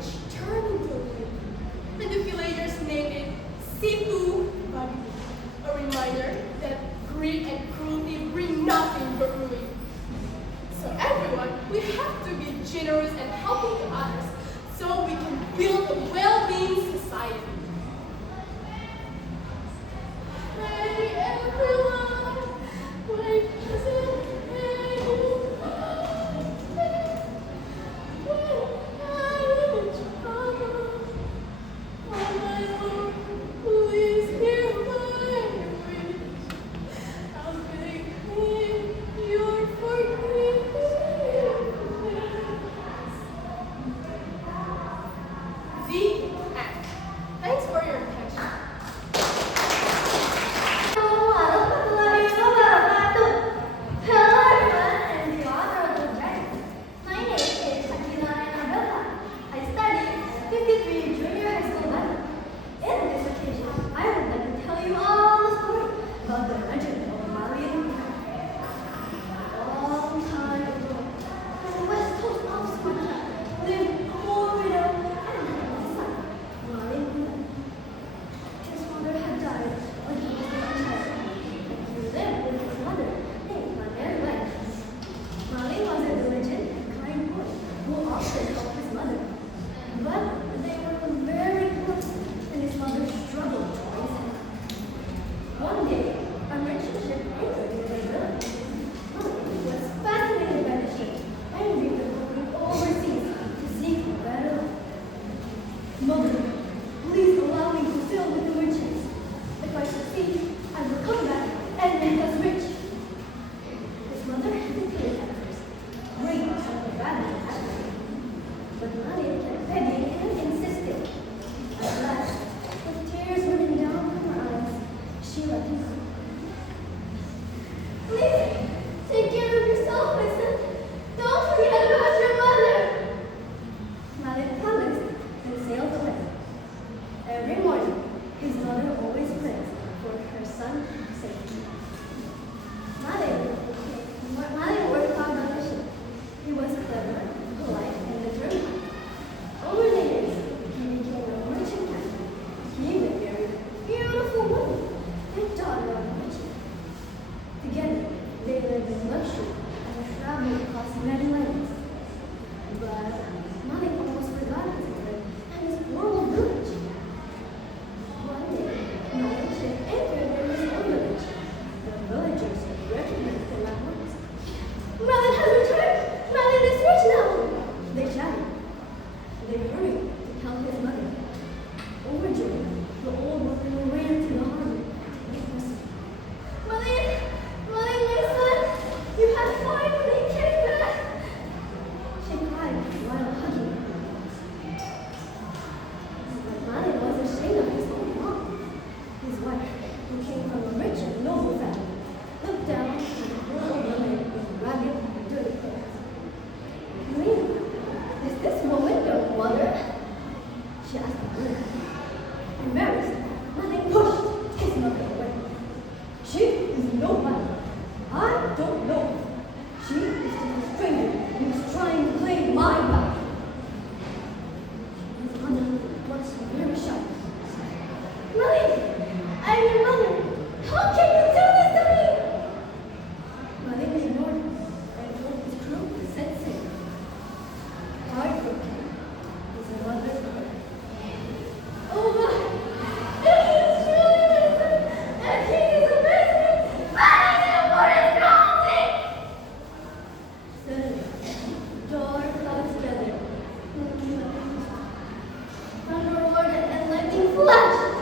village turned into a lake, and the villagers named it Situ Babi, a reminder that greed and cruelty bring nothing but ruin. So everyone, we have to be generous and helping to others so we can build a well-being society. Hey everyone, my cousin, hey you. When I'm in trouble, oh my Lord, please hear my wish. I'll beg your forgiveness. The end. Thanks for your attention. Hello everyone, and the author of the event. My name is Akila Annabella. I study 53 Junior High School level. In this occasion, I would like to tell you all the story about the legend of Mali and a long time ago, on the west coast of Sumatra, lived a poor widow and her son, Mali. His father had died when he was a young child, and he lived with his mother named Manuel. Mali was a diligent and kind boy who often helped his mother. But they were very poor, and his mother struggled to raise him. One day, a merchant ship anchored in their village. Mali was fascinated by the ship and dreamed of going overseas to seek a better life. Mother, please allow me to sail with the merchants. If I succeed, I will come back and make us rich. His mother hesitated at first, great of rather happy. But Mali kept begging and insisting. At last, with tears running down from her eyes, she let him go. Please, take care of yourself, my son. Don't forget about your mother. Mali promised and sailed away. Every morning, his mother always prayed for her son's safety. Mali worked hard on the ship. He was clever, polite, and determined. Over the years, he became a merchant captain. He even married a beautiful woman, the daughter of a merchant. Together, they lived in luxury and traveled across many lands. But Mali almost forgot his mother and his rural village. One day, Mali's ship anchored in his own village. The villagers recognized him at once. Malin has returned! Malin is rich now! They shouted. They hurried to tell his mother. Overjoyed, the old woman ran to the harbor to meet her son. Malin, my son, you have finally came back! She cried while hugging him. But Malin was ashamed of his own mom. His wife, who came from a rich and noble family, looked down at the poor woman with ragged and dirty clothes. Malin, is this woman your mother? She asked the woman. Embarrassed, Malin pushed his mother away. She is nobody. I don't know her. She is just a stranger who is trying to claim my wife. His mother was very shocked. Malin, I'm your mother. How can you do this to me? Malin ignored him and told his crew to set sail. Heartbroken, his mother cried. Oh my! This is truly my son, and he is amazing! Malin, what is wrong? Suddenly, the door clouds gathered. Thunder roared and lightning flashed.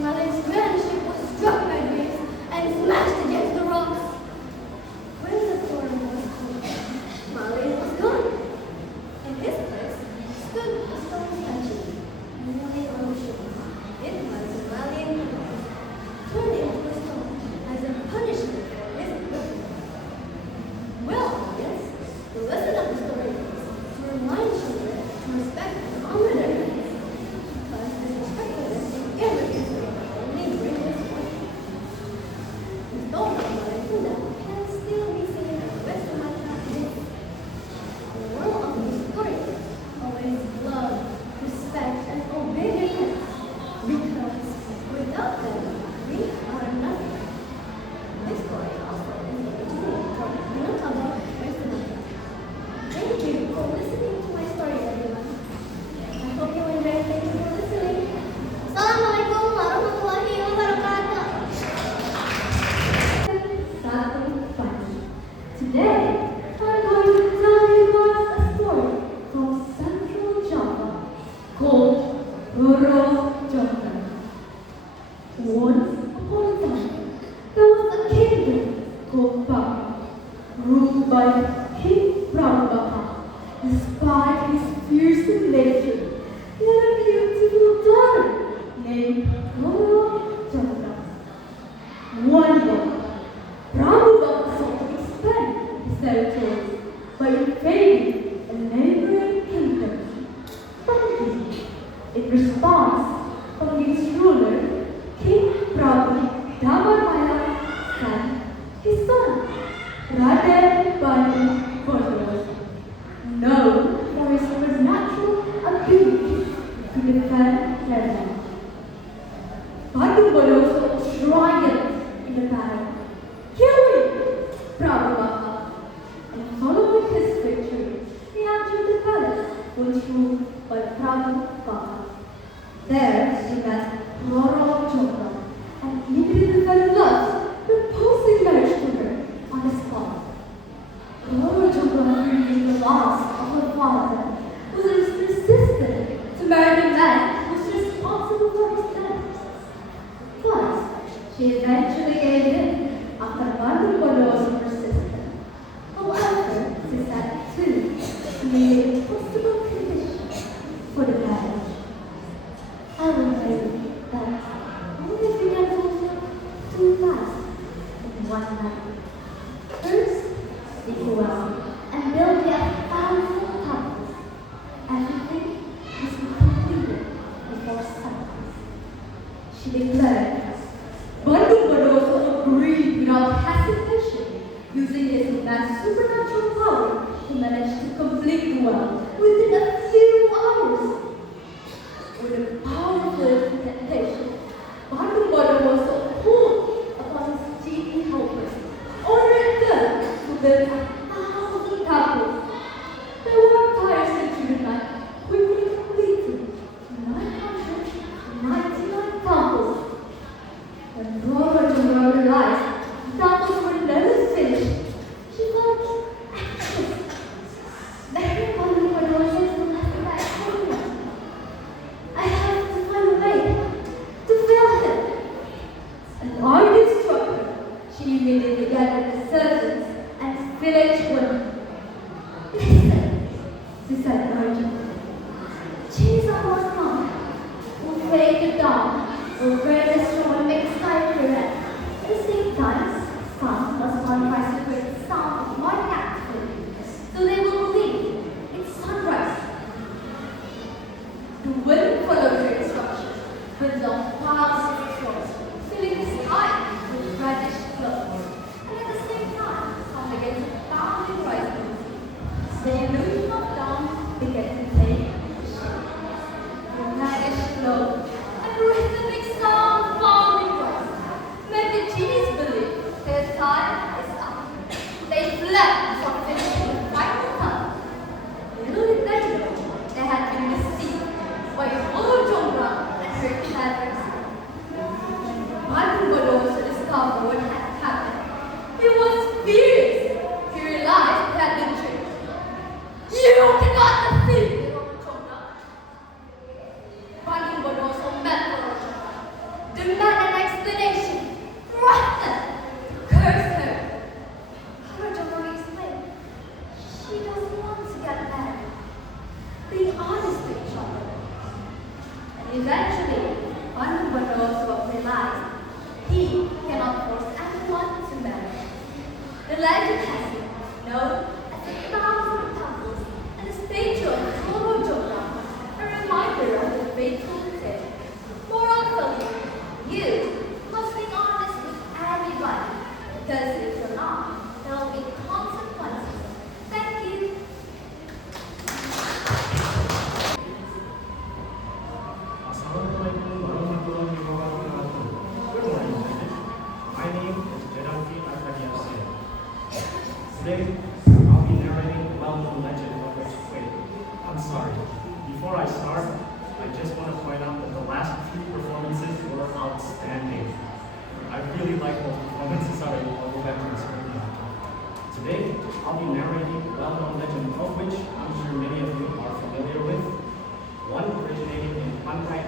Malin's grand ship was struck by waves and smashed against the rocks. When the storm was over, Malin was gone. In his place stood a stone statue, kneeling on the ship. It was Malin turned into a stone as a punishment for his guilt. Well, yes, the lesson of the story is to remind children to respect and honor their parents, because this respectfulness Roro Jongga. Once upon a time, there was a kingdom called Baba, ruled by King Brahma. Despite his fearsome nature, he had a beautiful daughter named Roro Jongga. One day, Brahma sought to expand his territory by invading a neighboring kingdom, Bangkok. In response, Bangkok's ruler, King Prabhu Damarmaya, sent his son, Raden Banu Bodros, known for his supernatural ability to defend their land. Banu Bodros was triumphed in the battle, killing Prabhu, and following his victory, he entered the palace which ruled by Prabhu. There he met Roro Jongga and immediately fell in love, proposing marriage to her on the spot. Roro Jongga, grieving the loss of her father, was resistant to marry the man who was responsible for his death. But she eventually gave in after Banu Bodros persisted. However, she said too, she made a possible condition for the marriage. I will tell you that only began too fast in one night. First, they go out and build me 1,000 temples. Everything must be completed before sunrise. She declared. Banu Bodros agreed without hesitation, using his immense supernatural power to manage to complete the well within a few hours. With a powerful incantation, Banu Bodros pulled upon his genie helpers, ordering them to build 1,000 temples. They worked tirelessly through the night, quickly completing 999 temples. When Roro Jongga realized the temples were never finished, she felt anxious. Maybe Banu Bodros will have to die home. I have to find a way to fill him. An idea struck her. She immediately gathered the servants and village women. Listen, she said urgently. Cheese on one arm will fade the dawn, will rain the storm and make sky clear. At the same time, sun was on rise to create the sound of morning activity, so they will believe it's sunrise. The wind followed her instructions, with long piles of storms, filling the sky with reddish clouds, and at the same time, sun began to pounding rising. The illusion of dawn began to take shape. The reddish glow and rhythmic sound pounding rising made the genies believe their time is up. They fled from finishing the final tunnel. Little did they know they had been deceived by Roro Jongga and her clever son. Banu Bodros discovered what had happened. He was furious. He realized he had been tricked. You cannot deceive me, Roro Jongga. Banu Bodros met Roro Jongga, demanded an explanation, threatened, cursed her. Roro Jongga explained she doesn't want to get married. Being honest with each other. And eventually, Banu Bodros realized he cannot force anyone to marry. The legend has it, known as the 1,000 temples and the statue of Roro Jongga, a reminder of the faithful tale. Moreover, you must be honest with everybody, because if you're not, there will be consequences. Thank you. Assalamualaikum warahmatullahi wabarakatuh. Good morning, students. My name is Janaki Arkadiasia. Today, I'll be narrating the well-known legend of which wait. I'm sorry. Before I start, I just want to point out that the last few performances were outstanding. I really like those performances. Sorry, I'll go back to the script now. Today, I'll be narrating the well-known legend of which I'm sure many of you are familiar with. One originating in Pantai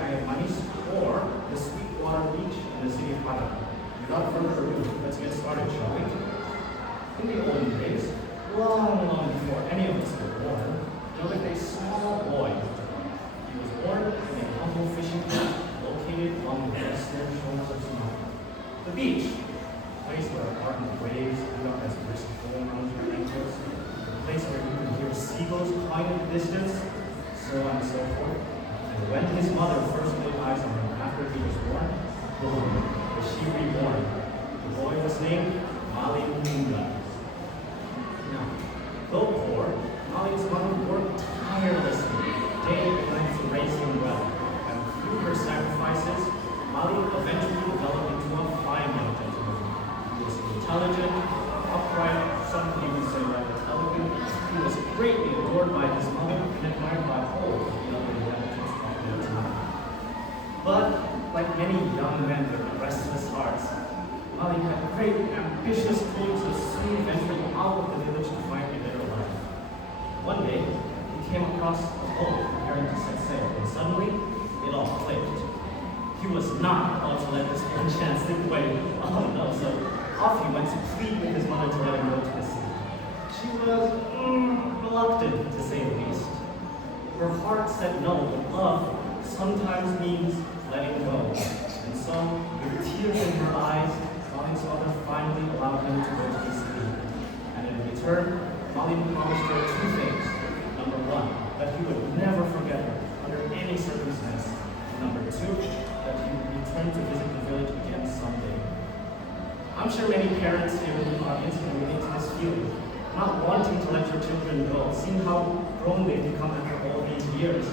The beach, a place where ardent waves beat up as brisk foam around your ankles, a place where you can hear seagulls crying in the distance, so on and so forth. And when his mother first laid eyes on him after he was born, boom, was she reborn. The boy was named Mali Munga. Now, though poor, Mali's mother worked tirelessly, day and night to raise him well. And through her sacrifices, Mali eventually developed into a fine young gentleman. He was intelligent, upright, some even say rather elegant. He was greatly adored by his mother and admired by all of the other inhabitants of their time. But, like many young men with restless hearts, Mali had great, ambitious dreams of soon venturing out of the village to find a better life. One day, he came across a boat preparing to set sail, and suddenly, it all clicked. He was not about to let this one chance slip away. Oh no, so off he went to plead with his mother to let him go to the sea. She was reluctant, to say the least. Her heart said no, but love sometimes means letting go. And so, with tears in her eyes, Mali's mother finally allowed him to go to the sea. And in return, Mali promised her two things. Number one, that he would never forget her under any circumstance. And number two, that he would return to visit the village again someday. I'm sure many parents here in the audience can relate to this feeling. Not wanting to let your children go, seeing how grown they've become after all these years.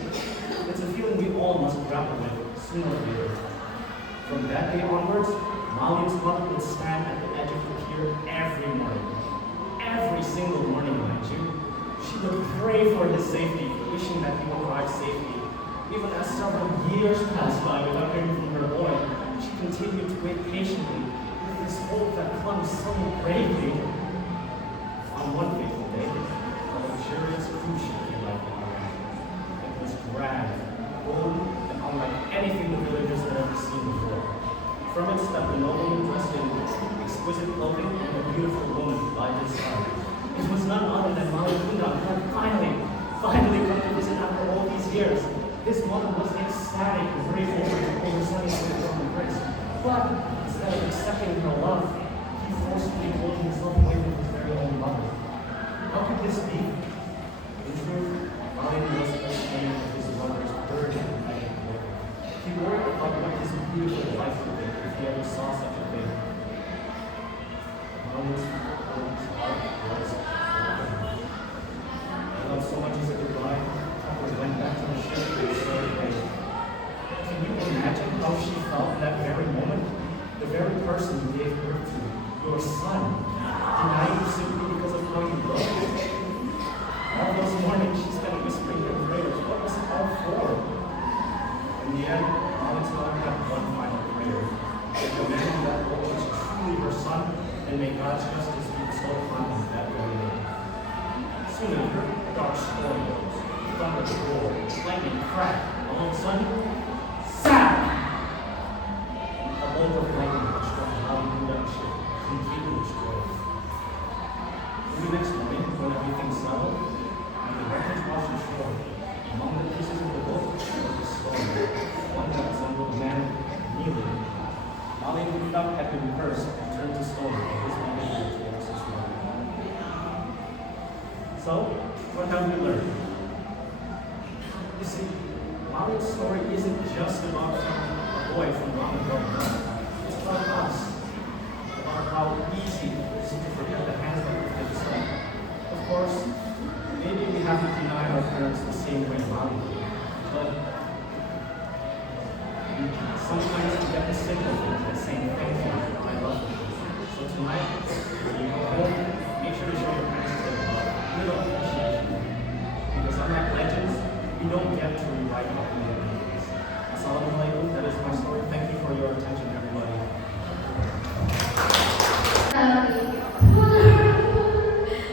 It's a feeling we all must grapple with sooner or later. From that day onwards, Mali's mother would stand at the edge of the pier every morning. Every single morning, mind you. She would pray for his safety, wishing that he would arrive safely. Even as several years passed by without hearing from her boy, she continued to wait patiently with this hope that clung so bravely. On one fateful day, a luxurious cruise ship came by the island. It was grand, bold, and unlike anything the villagers had ever seen before. From it stepped a nobleman dressed in exquisite clothing and a beautiful woman by his side. It was none other than Mali Kunda, who had finally come to visit after all these years. His mother was ecstatic and grateful for her son's own embrace. But instead of accepting her love, he forcefully pulled himself away from his very own mother. How could this be? In truth, Mali was ashamed of his mother's burden and work. He worried about what his beautiful life would be if he ever saw such a thing. Mali's heart was broken. Without so much as a goodbye, Papa went back to the ship and sailed away. Can you imagine how she felt in that very moment? The very person you gave birth to, your son, denied you simply because of how you look. All those mornings she spent whispering her prayers. What was it all for? In the end, Mali's mother had one final prayer. She demanded that what was truly her son, and may God's justice be bestowed upon him that very day. Soon after, a dark storm rose. Thunder roared, lightning cracked, and all of a sudden, SAP! A bolt of lightning struck the Mali ship, completely destroyed. The next morning, when everything settled, and the wreckage washed ashore, among the pieces of the boat was a stone, one that resembled a man kneeling. Mali had been cursed and turned to stone by his behavior towards his mother. So, what have we learned? You see, Mali's story isn't just about a boy from long ago. It's about us. About how easy it is to forget the hands that we did so. Of course, maybe we have to deny our parents the same way Mali did. But sometimes we get the simple things by saying thank you, I love you. So tonight, when you go home, make sure to show your parents a little appreciation. Because unlike legends, we don't get to rewrite our own memories. Assalamualaikum, that is my story. Thank you for your attention, everybody.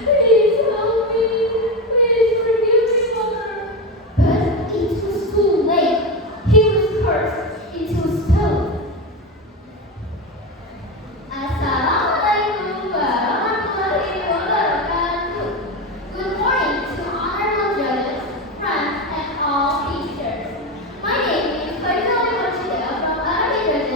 Please help me. Please forgive me, Mother. But it was too late. He was cursed into a stone. Assalamualaikum warahmatullahi wabarakatuh. Good morning to honorable judges, friends, and all teachers. My name is Bahasa from Arabic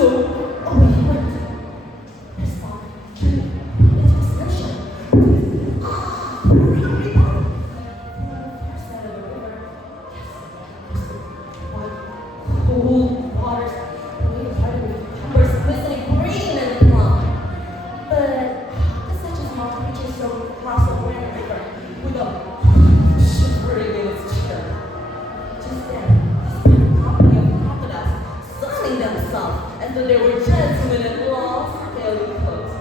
So away he went. His father drew into the sunshine. Cold waters, waving parted with cucumbers, glistening green and plum. But the such a small creature so across the grand river with a shivering in its chair. Just then, he spied a company of crocodiles sunning themselves as though they were gentlemen in long, scaly clothes.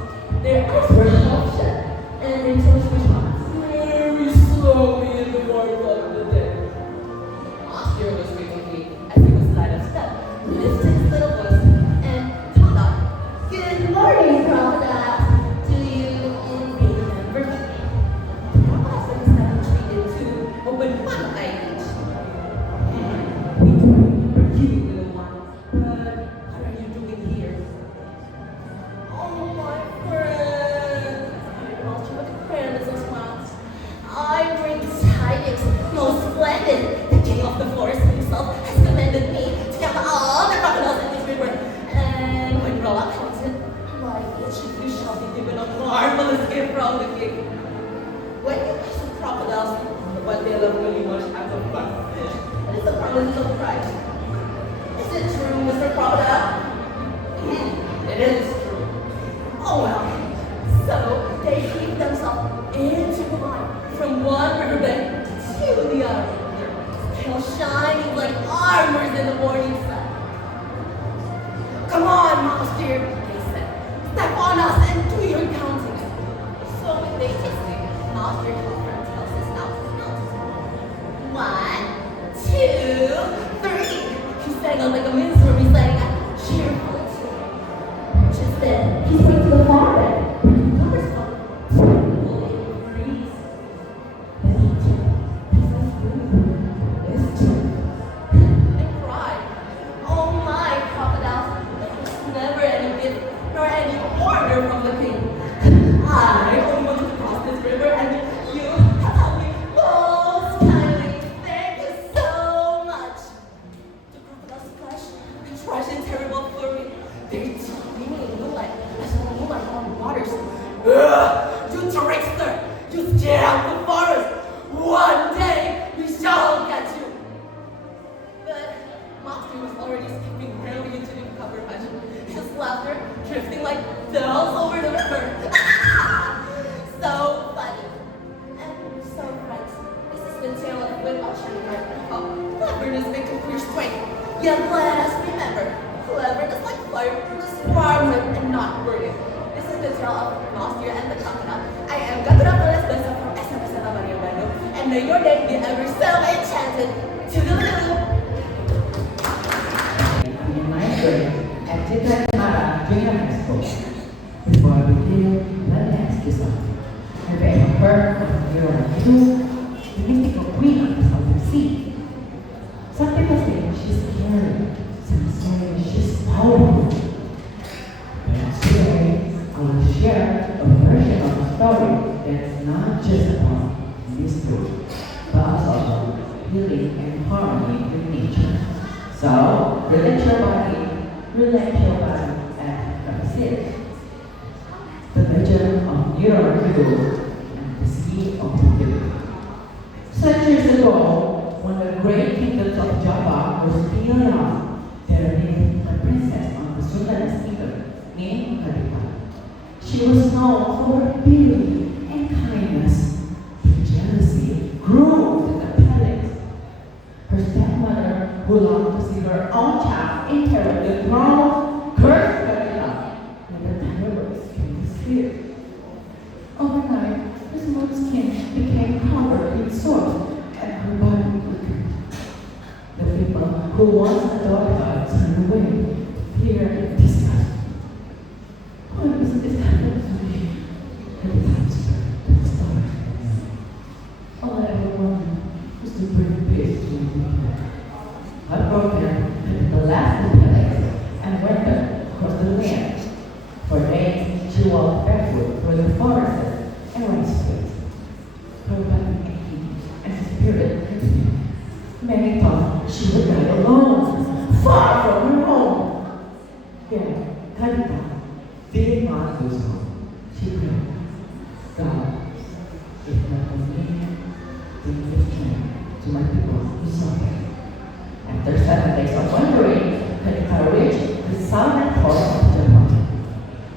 Their eyes were half shut, and their toes were shot very slowly in the warmth of the day. Oscar was frequently, as he was light of step, lifted his little voice and called out, "Good morning, crocodile. Do you remember me?" The crocodiles that he had treated to opened one eye each. We do remember you, little one, but what are you doing here? Oh, my friend, I lost you with the grandest of smiles. I bring tidings most splendid. The king of the forest himself has commanded me to count all the crocodiles in this river. And when Rolla counts it, why, each of you shall be given a marvelous gift from the king. When you catch the crocodiles, what they love really much as a fun fish, and it's a promise of price. Is it true, Mr. Crocodile? It is true. Oh well. So they heave themselves into the line from one riverbank to the other. Tail shining like armors in the morning sun. Come on, mouse dear, they said. Step on us and do your counting. So when they tasted, mouse dear confirmed tells us now to count. 1, 2, 3. He sang out like a minstrel reciting a cheerful tune. Just then, he went to the farm. Numbers come. Breeze. Then he took his and cried, "Oh my crocodiles, there was never any gift nor any order from the king. I only wanted to cross this river and you have helped me most kindly. Thank you so much." The crocodiles crashed in terrible fury. Their teeth gleaming in moonlight as the moonlight on the waters. You trickster! You scam the forest! One day we shall get you! But Moxie was already skipping merrily into the cover fashion, his laughter drifting like bells over the river. So funny and so bright. This is the tale of good Australian how cleverness may confuse strength. Yet let us remember, cleverness like fire is sparkling and not burning. This is the tale of Moxie and the crocodile. I am Gatura Bahasa from SMP Bandung, and may your day be ever so enchanted. Toodaloo! In my grade at Kota Junior High School. Before I begin, let me ask you something. Have you ever heard of Hiroraku, the mystical queen of the sea? Some people say she's scary, some say she's powerful. But today, I will share a version of a story that's not just about mystery, but also about healing and harmony with nature. So, relax your body, and have a seat. The legend of Hiroraku and the Sea of Healing. Centuries ago, when the great kingdoms of Java were still young, there lived a princess of the Sultan's kingdom named Kota. She was known for her beauty and kindness. But jealousy grew to the palace. Her stepmother, who longed to see her own child inherit the throne, cursed Kota with a terrible skin disease. Overnight, her smooth skin became covered in sores and her body weakened. The people who once adored her turned away, fear and disgust. Why was this happening to me? Her thoughts Kavita did not lose hope. She prayed, God, if not convenient, then give strength to my people who suffer. After 7 days of wandering, Kavita reached the southern part of Japan,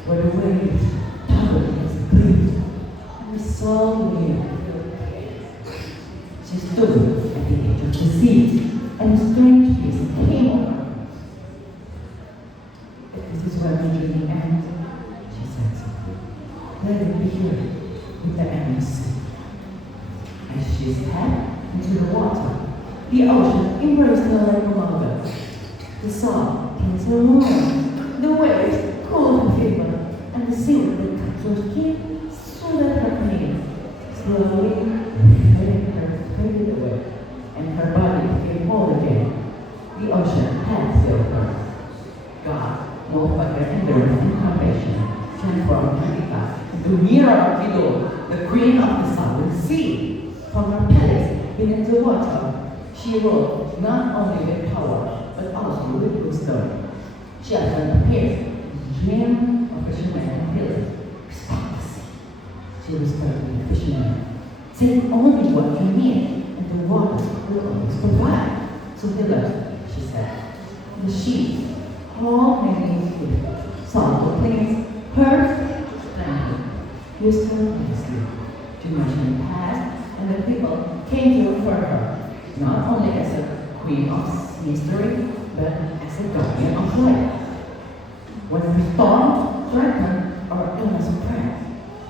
where the waves towering against the cliffs and the soul near. She stood at the edge of the sea, and a strange peace came over her. If this is where my journey ends, she said simply, let it be here with the ending sea. As she stepped into the water, the ocean embraced her like a mother. The sun cleansed her warm, the waves cooled her fever, and the silk that cut her skin soothed her pain. Slowly, her faded away, and her body became whole again. The ocean had filled her. God, moved by her endurance and compassion, transformed Kavita into Mira Kido, the queen of the southern sea. From her palace beneath the water, she ruled not only with power, but also with wisdom. She often appeared in the dream of fishermen and village. Respect the sea, she whispered to the fisherman. Take only what you need, and the water will always provide. So he left, she said. The sheep, all made with salt plants, herbs, planted, used her nicely. Generation passed, and the people came to refer her, not only as a queen of mystery, but as a guardian of life. When a storm threatened or illness spread,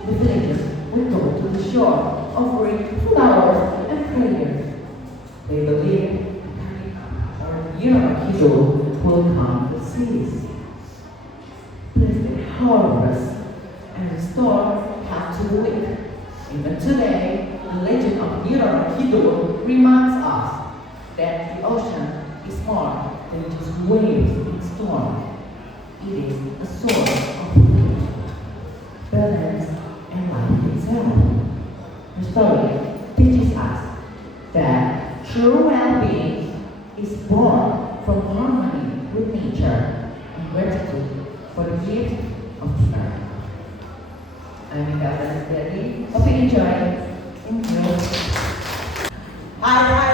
the villagers would go to the shore, offering flowers and prayers. They believed or Yurakido will calm the seas. Blessed the harvest and restore health to the weak. Even today, the legend of Yurakido reminds us that the ocean is more than just waves and storm. It is a source of life, balance, and life itself. The story teaches us that true well-being is born from harmony with nature and gratitude for the gift of the earth. I'm Gavin Steady. Hope you enjoy. Hai.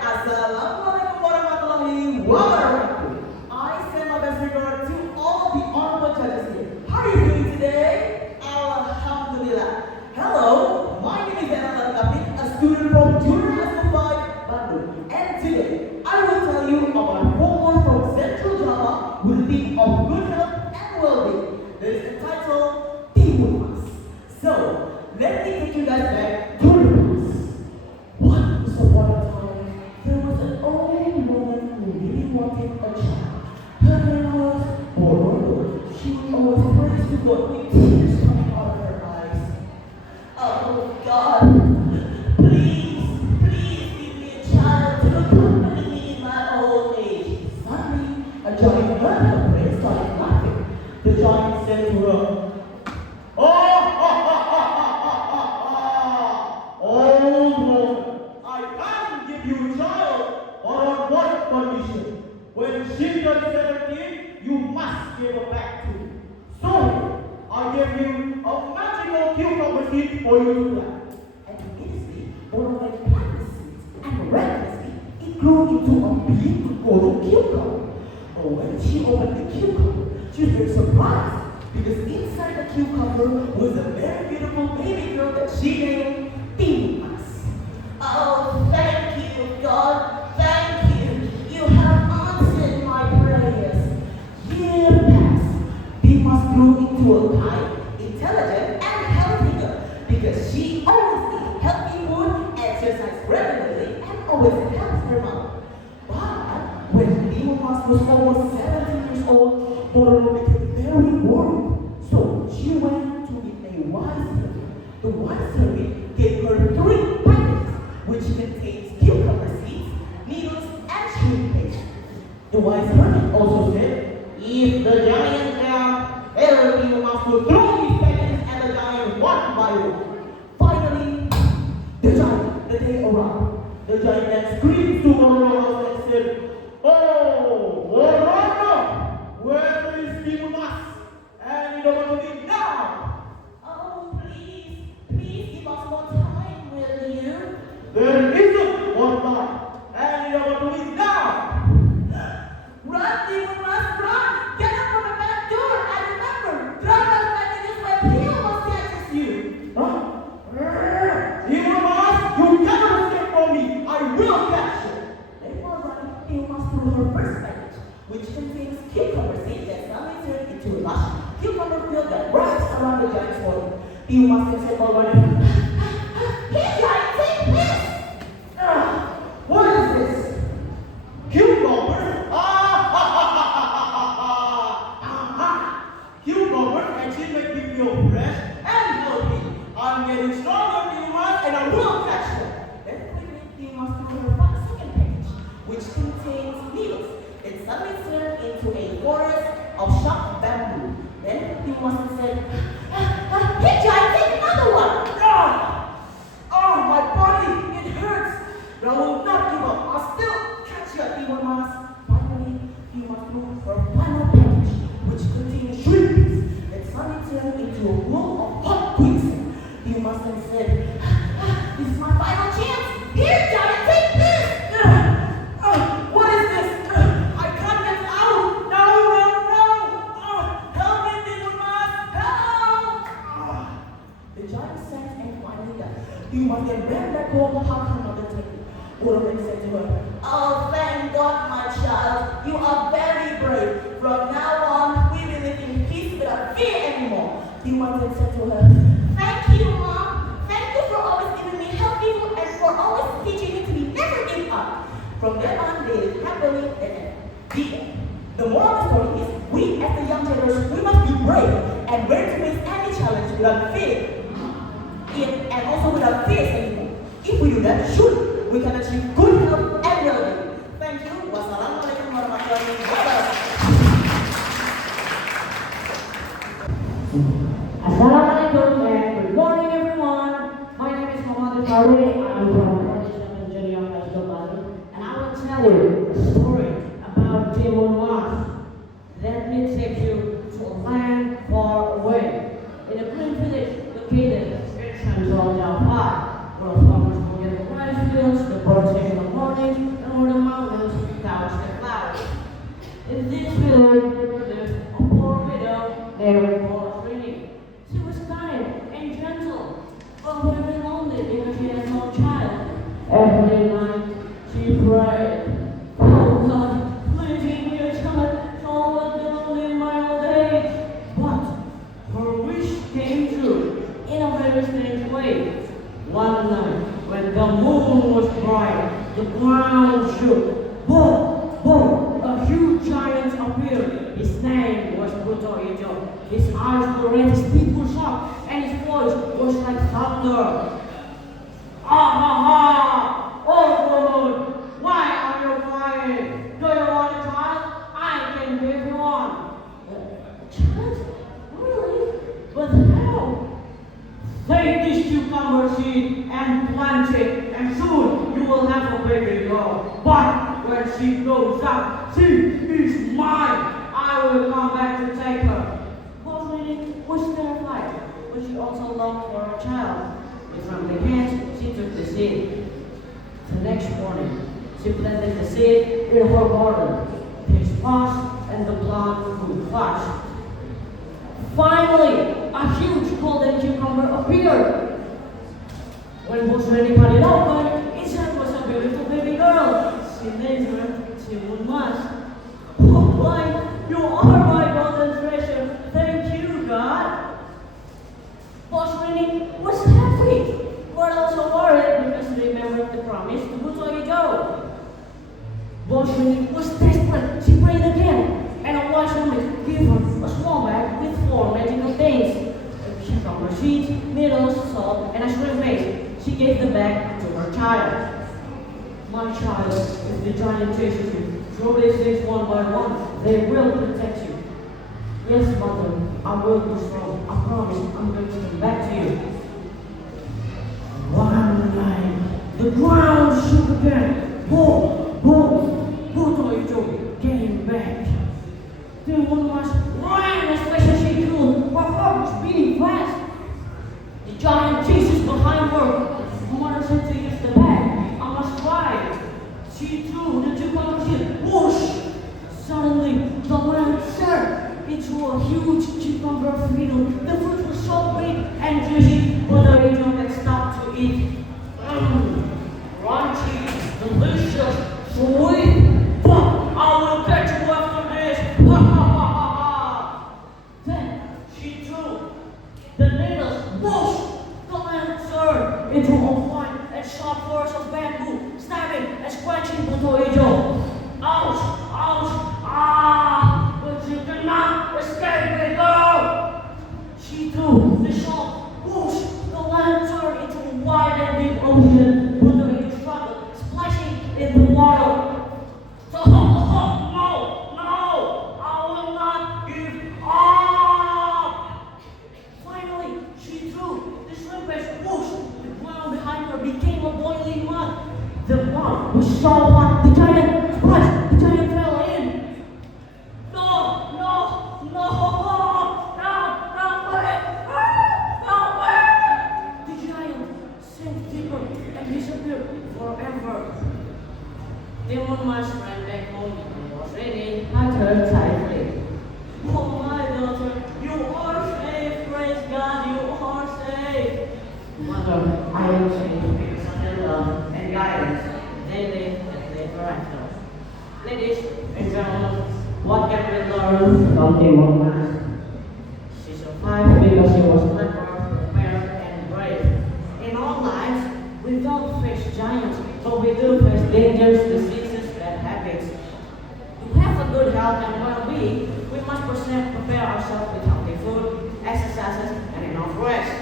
Assalamualaikum warahmatullahi wabarakatuh. I send my best regards to all the honorable judges here. How are you doing today? Alhamdulillah. Hello, my name is Anna Kapit, a student from Junior High School 5, Bandung. And today, I will tell you about folklore from Central Java with the theme of good health and well-being. That is entitled Timunas. So, let me take you guys back to the roots. Once upon a time, there was an old woman who really wanted a child. Her name was Bororo. She would always praise to God with tears coming out of her eyes. Oh God, please give me a child to accompany me in my old age. Suddenly, a giant heard her prayer and started laughing. The giant said to her, old woman, I can't give you a child, but on one condition. When she turns 17, you must give her back to me. So, I give you a magical cucumber seed for you to plant. And immediately, Bororo planted the seeds, and miraculously, it grew into a big golden cucumber. But when she opened the cucumber, she was very surprised, because inside the cucumber was a very beautiful baby girl that she named Dinas. Oh, thank you, God, thank you. You have answered my prayers. Years passed. Dimas grew into a kind, intelligent, and healthy girl because she always eats healthy food, exercised regularly, and always helps her mom. But when Dimas was almost 17 years old, Bororo became very worried. So she went to meet a wise hermit. The wise hermit gave her 3 packets, which contains cucumber seeds, needles, and shrimp paste. The wise hermit also said, if the giant can help you must throw these packets at the giant one by one. Finally, the day arrived. The giant then screamed to Bororo and said, oh, Bororo, where is lush cucumber field that wraps around the giant's body. You must have said already, "Hey giant, take this!" What is this? Cucumber? Cucumber actually make me feel fresh and healthy. I'm getting stronger, humans, and I will catch them. Then quickly, you must prepare a second package, which contains needles. It suddenly turned into a forest of sharp bamboo. Then you must have said, "Hey giant, take another one!" My body, it hurts. But I will not give up. I'll still catch you, evil mask. Finally, you must look for a final package, which contains shrimps. That suddenly turned into a room of hot quicksand. You must have said, "This is my final chance. Here, giant, take this!" What is this? I can't get out. No. Help me, evil mask. Help! The giant sank and finally died. You must get ran back home, hug her mother tightly. Woman said to her, "Oh, thank God, my child. You are very brave. From now on, we will live in peace without fear anymore." The woman said to her, "Thank you, Mom. Thank you for always giving me healthy food and for always teaching me to be never give up." From then on, they lived happily ever after. The moral of the story is, we as the young generation, we must be brave and ready to face any challenge without fear. And also without fears anymore. If we do that, surely we can achieve good health and well-being. Thank you. Wassalamualaikum warahmatullahi wabarakatuh. Assalamualaikum and good morning everyone. My name is Muhammad Farid. I'm from Junior High School Bandung, and I will tell you a story about Demon Mars. Let me take you to a land far away, in a green village located in central Java, where farmers forget the rice fields, the birds sing in the morning, and where the mountains couch the clouds. In this village lived a poor widow named Rini. She was kind and gentle, but very lonely because she had no child. Every night she prayed, "Oh God, please give me a child, so I will be lonely in my old age." But her wish came true in a very strange way. One night, when the moon was bright, the ground shook. Boom, boom, a huge giant appeared. His name was Buto Ijo. His eyes were red, his teeth were sharp, and his voice was like thunder. "Ah ha ha! Oh woman, why are you crying? Do you want a child? I can give you one." "Child? Really? But how?" "Take this cucumber seed and plant it, and soon you will have a baby girl. But when she grows up, she is mine. I will come back to take her." Rosary was terrified, but she also longed for a child. With trembling hands, she took the seed. The next morning, she planted the seed in her garden. Pigs passed, and the plant grew fast. Finally, a huge golden cucumber appeared. When Rosary cut it open, inside was a beautiful baby girl. She named her Timun Mas. "Oh my, you are my golden treasure. Thank you, God." Rosary was happy, but also worried because she remembered the promise to Buto Ijo. Rosary was desperate. She prayed again, and a wise woman gave her a small bag with 4 magical things: a cucumber seeds, needles, salt, and a shrimp base. She gave the bag to her child. "My child, if the giant chases you, throw these things one by one. They will protect you." "Yes, mother, I will be strong. I promise I'm going to come back to you." One night, the ground shook again. Boom, boom. Buto Ijo came back. The woman ran as fast as she could. Her heart was beating fast. The giant chases behind her. Her mother said to use the bag. "I must try." She threw the cucumber seed. Whoosh! Suddenly, the land turned into a huge cucumber field. The fruit was so big and juicy, Buto Ijo had stopped to eat. Crunchy, delicious, sweet. But I will get you after this. months counting more mass. She survived because she was clever, prepared, and brave. In our lives, we don't face giants, but we do face dangers, diseases, bad habits. To have a good health and well-being, we must prepare ourselves with healthy food, exercises, and enough rest.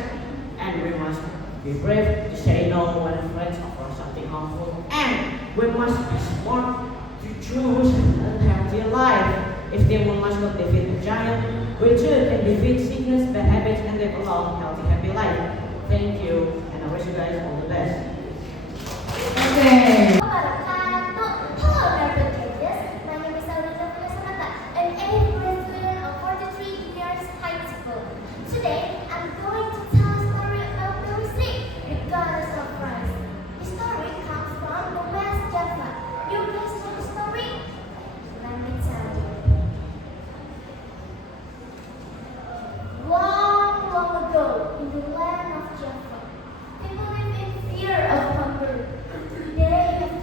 And we must be brave to say no when friends offer something harmful. And we must be smart to choose a healthy life. If we must not defeat the giant, we too can defeat sickness, bad habits, and live a long, healthy, happy life. Thank you, and I wish you guys all the best. Okay. Hello, American Judges. My name is Alisa Punasanata, an 8th grade student of 43 Juniors High School. Today, I'm going to tell a story about the music, the goddess of rice. The story comes from the West Java. You guys know the story? Let me tell you. Long ago, in the land of Java, people lived in fear of hunger. They have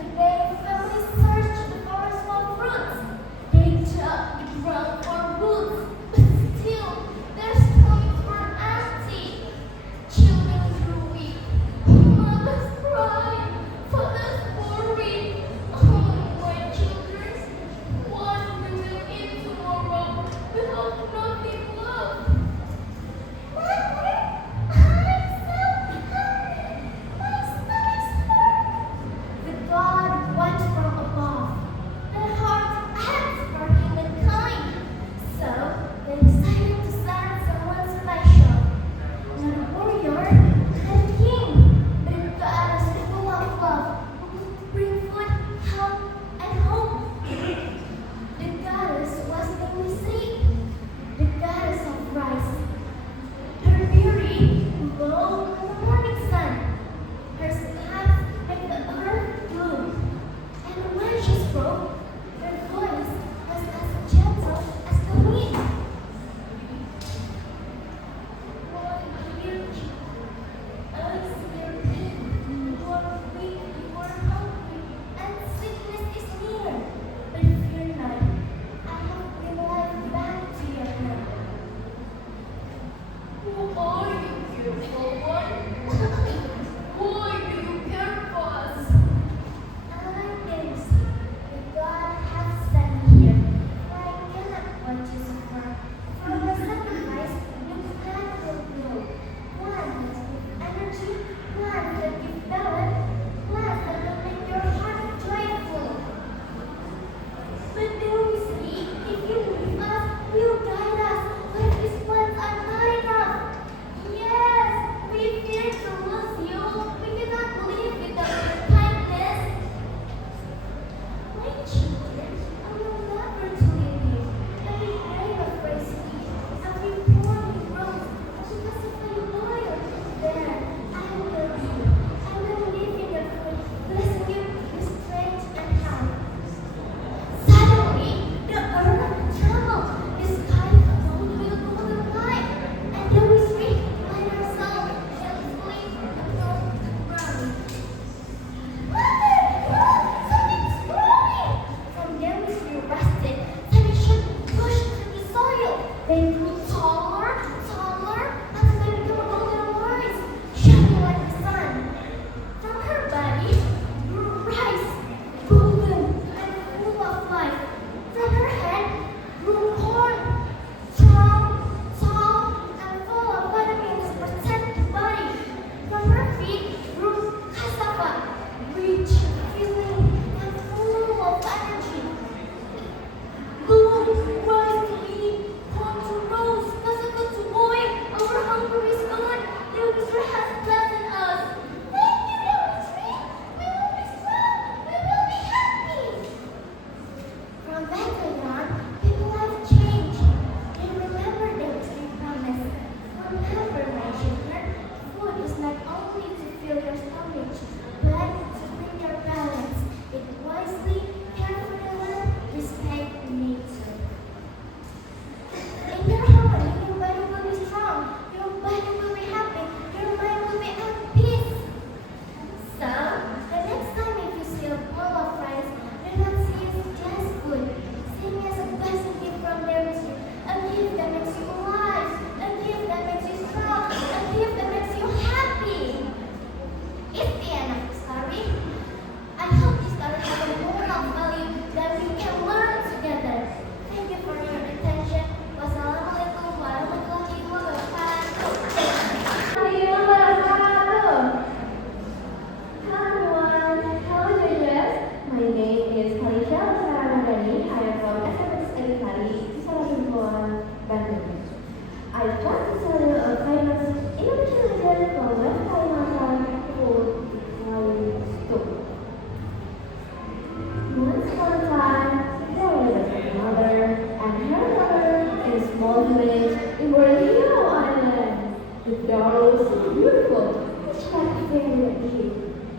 orphanage in Borneo Island. The daughter was so beautiful, but she had a favorite kid.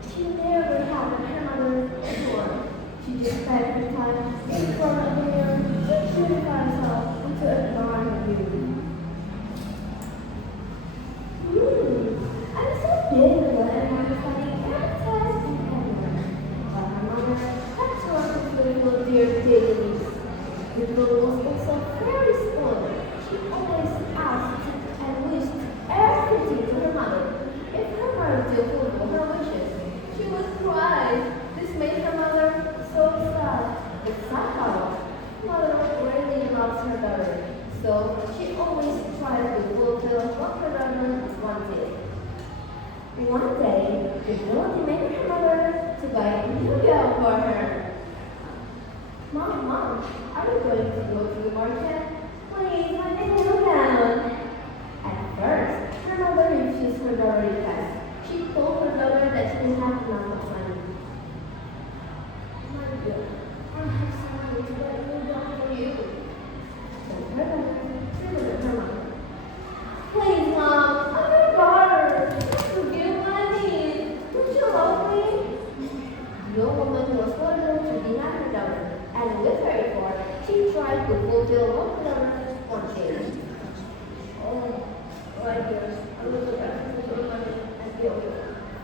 She never had her mother before. She just spent her time in front of the mirror to purify herself and to admire her beauty. I'm so beautiful and I'm studying every test and everywhere. But her mother had to work with beautiful dear daily. The girl was also very spoiled. She always asked and wished everything to her mother. If her mother did fulfill her wishes, she would cry. This made her mother so sad. But somehow, mother really loves her daughter. So she always tried to fulfill what her daughter wanted. One day, the girl demanded her mother to buy a new gown for her. Mom, are you going to go to the market? Please, I need a new gown. At first, her mother refused her daughter's request. She told her daughter that she didn't have enough of money. My dear, I have some money to buy a new gown for you. So her daughter treated her mother. Please, Mom, I'm your daughter. Forgive my need. Don't you love me? The old woman was ordered to deny her daughter, and with her effort, she tried to fulfill what her daughter wanted. Oh, my dear, I will do everything to earn money and be over.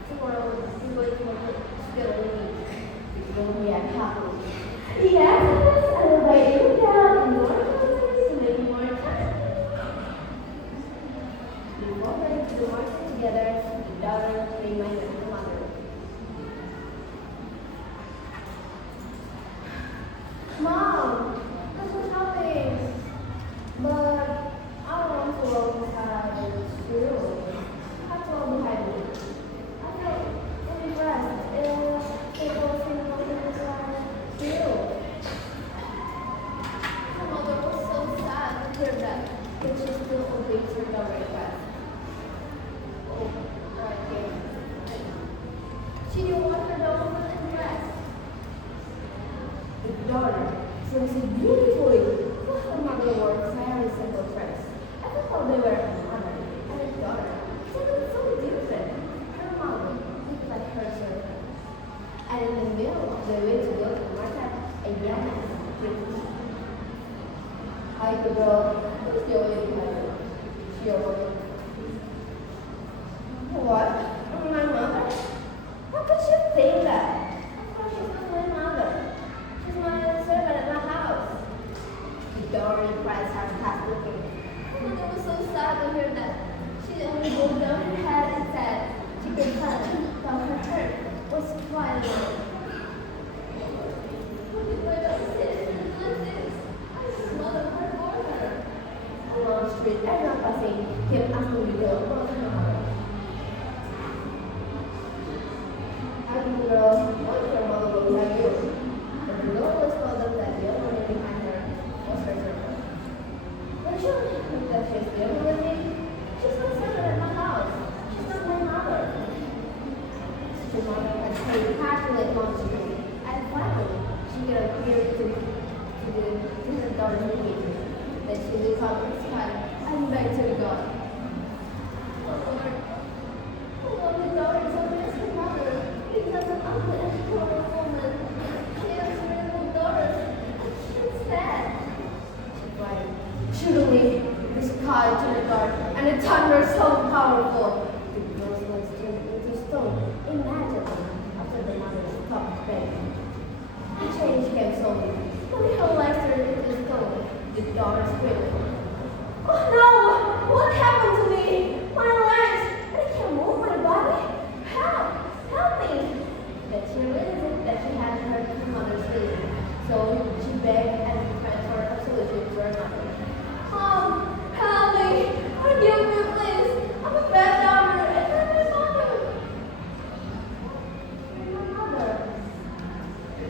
Tomorrow, we're going to work together with me. You will react happily. Yes, I will buy you down in more clothes to make you more attractive. We all went to the market together. The daughter reminded her mother. Mom, this was nothing. But I want to walk beside you. I have to walk behind me. I felt really impressed if they both seemed walking beside you. Her mother was so sad to hear that, but she still obeyed her daughter's request. Oh, right here. She didn't want her daughter to impress. The daughter chose a beautifully, but her mother wore very simple dress. I thought they were her mother and her daughter. They looked so different. Her mother looked like her servant. And in the middle of the way to go to the market, a young man greeted. Hi, the girl. Who's the only behind you? She awoke. What? My mother? How could you think that? Of course she's not my mother. She's my servant at my house. The daughter cried sarcastically. Her mother was so sad to hear that. She only rolled down her head and said she could tell that her hurt was quite low. What did my daughter say to this? I was her mother hurt for her. Along the street, everyone passing kept asking the girl about her mother. I think the girl, what if your mother will tell you? But the girl was told them that the other woman behind her was her servant. But you don't think that she's the only with me? She's my servant at my house. She's not my mother. The mother had paid calculate months ago, and finally she could appear to her daughter's meeting. Then she looked up at the sky and begged to God. Oh Lord, the daughter is always her mother. Because an ugly and cruel woman. She has beautiful daughters, and she's sad. She cried. Suddenly, the sky turned dark, and the thunder so powerful. The girl's voice turned into stone immediately after the mother stopped begging. The change came slowly. When her legs turned into stone, the daughter screamed. Oh no! What happened to me? My legs! I can't move my body. Help! Help me! But she realized that she had hurt her mother's feelings, so she begged and tried for absolution to her mother. Mom, help me! Forgive me, please! I'm a bad daughter and I'm my mother! You're my mother.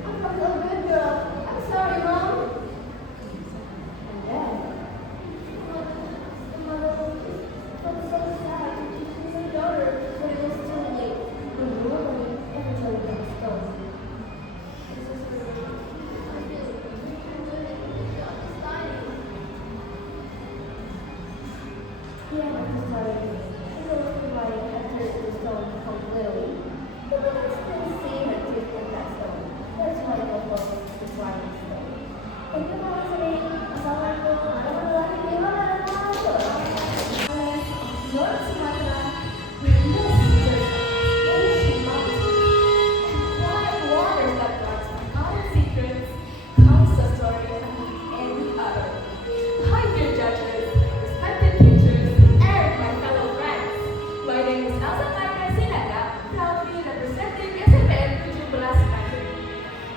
I'm a good girl. I'm sorry, Mom. And then, the mother was so sad to teach her daughter, but it was too late. The woman eventually got stoned. This is her. I feel I'm doing it. It's dying. The end of the story is the little provided after the stone becomes Lily. But we can still see her teeth in that stone. That's why the focus is writing stone. Thank you for listening. Assalamualaikum warahmatullahi wabarakatuh. North Sumatra, with mist, ancient mountains, and quiet waters that guards forgotten secrets, comes the story unlike any other. Hi, dear judges, respected teachers, and my fellow friends. My name is Elsa Sinaga, proudly representing SMPN 17 Bandung.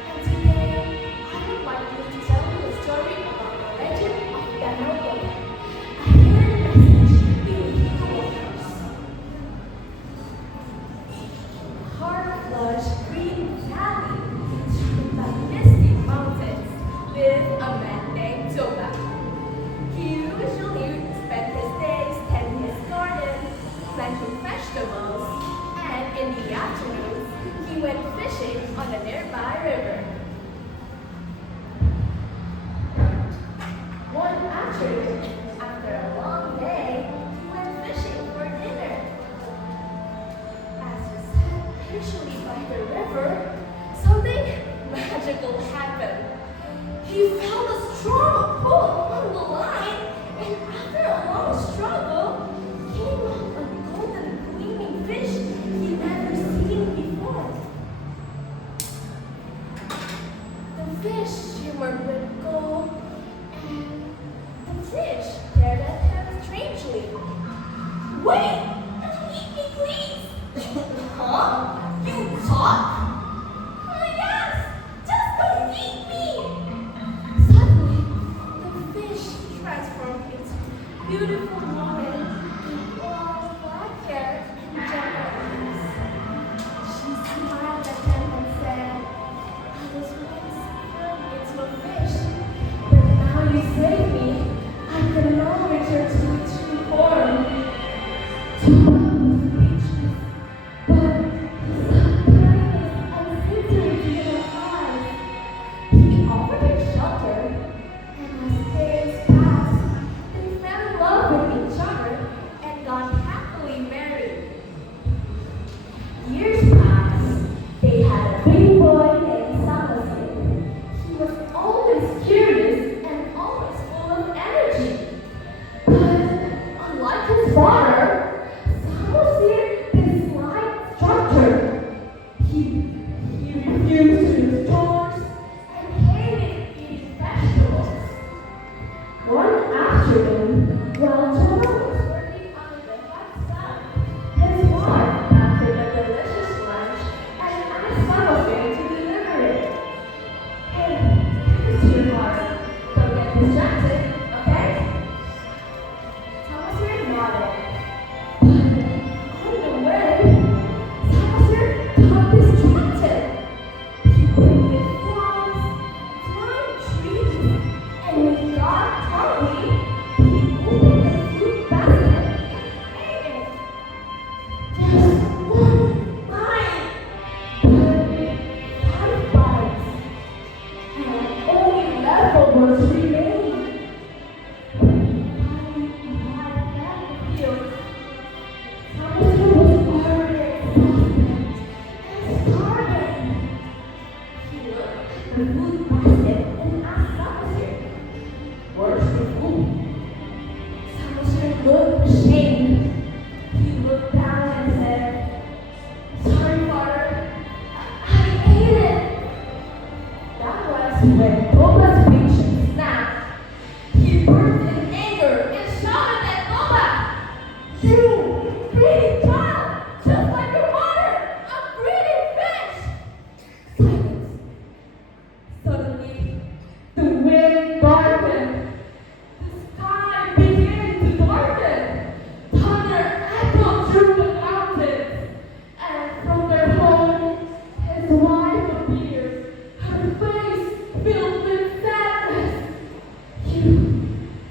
And today, I would like to tell you a story about the legend of Danau Kota, a hidden message beneath the waters. Heart-flush green valley, surrounded by misty mountains, lived a man named Toba. He usually spent his days tending his garden, planting vegetables, and in the afternoons, he went fishing on a nearby river. One afternoon, after a long day, he went fishing for dinner. As he sat patiently by the river, something magical happened. He felt a strong pull on the line, and after a long struggle, came up a golden gleaming fish he'd never seen before. The fish shimmered with gold, and the fish stared at him strangely. Wait! Don't eat me, please! Huh? You talk? Yes! Just don't eat me! Suddenly, the fish transformed into a beautiful woman with long black hair and gentle eyes. She smiled at him and said, I was once turned into a fish, but now you save me. I can now return to its true form. Toba was speechless, but he saw kindness and sincerity in her eyes. He offered her shelter, and as days passed, they fell in love with each other and got happily married. Years passed. They had a baby boy named Samasir. He was always curious and always full of energy. But unlike his father, Samasir disliked structure. He refused to do chores and hated eating vegetables. One afternoon, while Toba was working under the hot sun, his wife packed him a delicious lunch and asked Samasir to deliver it. Hey, this is your heart. Don't get distracted, okay? Samasir nodded. But on the way, Samasir got distracted. He painted frogs, climbed trees, and when he got hungry, he opened the fruit basket and ate it. Just one bite, but 5 bites, and only leftovers remained. When he finally arrived at the field, Samasir was already exhausted and starving. He looked at the food basket and asked Samasir, "Where's the food?" Samasir looked ashamed. He looked down and said, "Sorry, father, I ate it." That was when Toba's patience snapped. He burst in anger and shouted at Toba, "You greedy child, just like your mother, a greedy fish!" Silence. Suddenly, the wind darkened. The sky began to darken. Thunder echoed through the mountains. And from their home, his wife appeared, her face filled with sadness. "You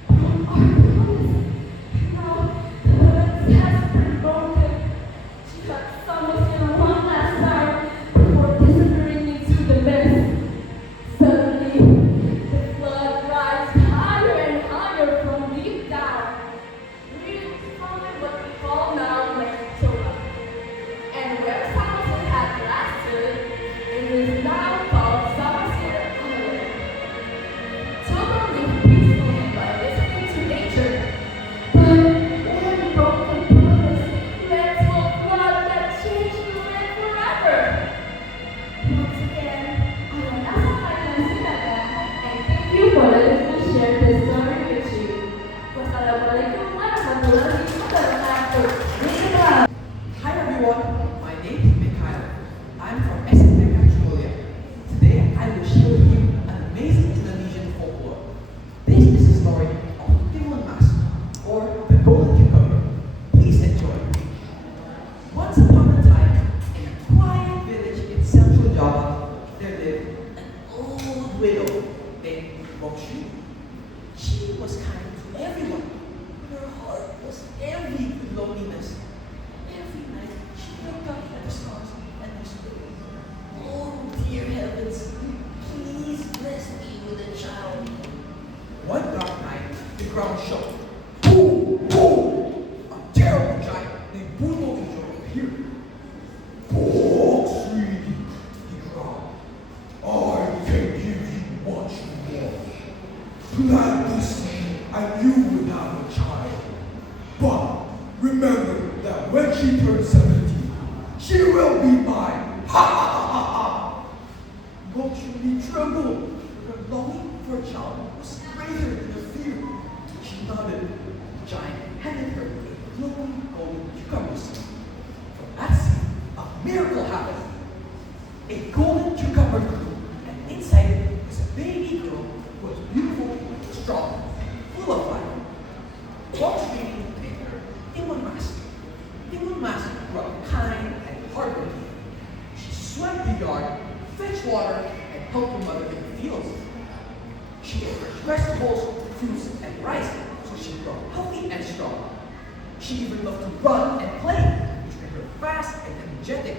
broke our promise. Now the heavens has Assalamualaikum warahmatullahi wabarakatuh. Hi everyone, my name is Mikhail. I'm from SMK Julia. Today I will share with you an amazing Indonesian folklore. This is the story of Timun Mas, or the golden cucumber. Please enjoy. Once upon a time, in a quiet village in central Java, there lived an old widow named Mokshu. She was kind to everyone, but her heart was heavy with loneliness. Every night she looked up at the stars and whispered, "Oh dear heavens, please bless me with a child." One dark night, the ground shook. Boom! Boom! A terrible giant named Bruno appeared. "Oh, sweetie," he growled, "I can give you what you want. Plant this seed and you will have a child. But remember that when she turns 17, she will be mine." Ha ha ha ha ha! Mokshu trembled. Her longing for a child was greater than her fear. She nodded. The giant handed her a glowing golden cucumber seed. From that seed, a miracle happened. A golden cucumber grew, and inside it was a baby girl who was beautiful, strong, full of life. Mokshu named her Timun Mas. Timun Mas grew up kind and hardworking. She swept the yard, fetched water, and helped her mother in the fields. She ate fresh vegetables, fruits, and rice, so she grew up healthy and strong. She even loved to run and play, which made her fast and energetic.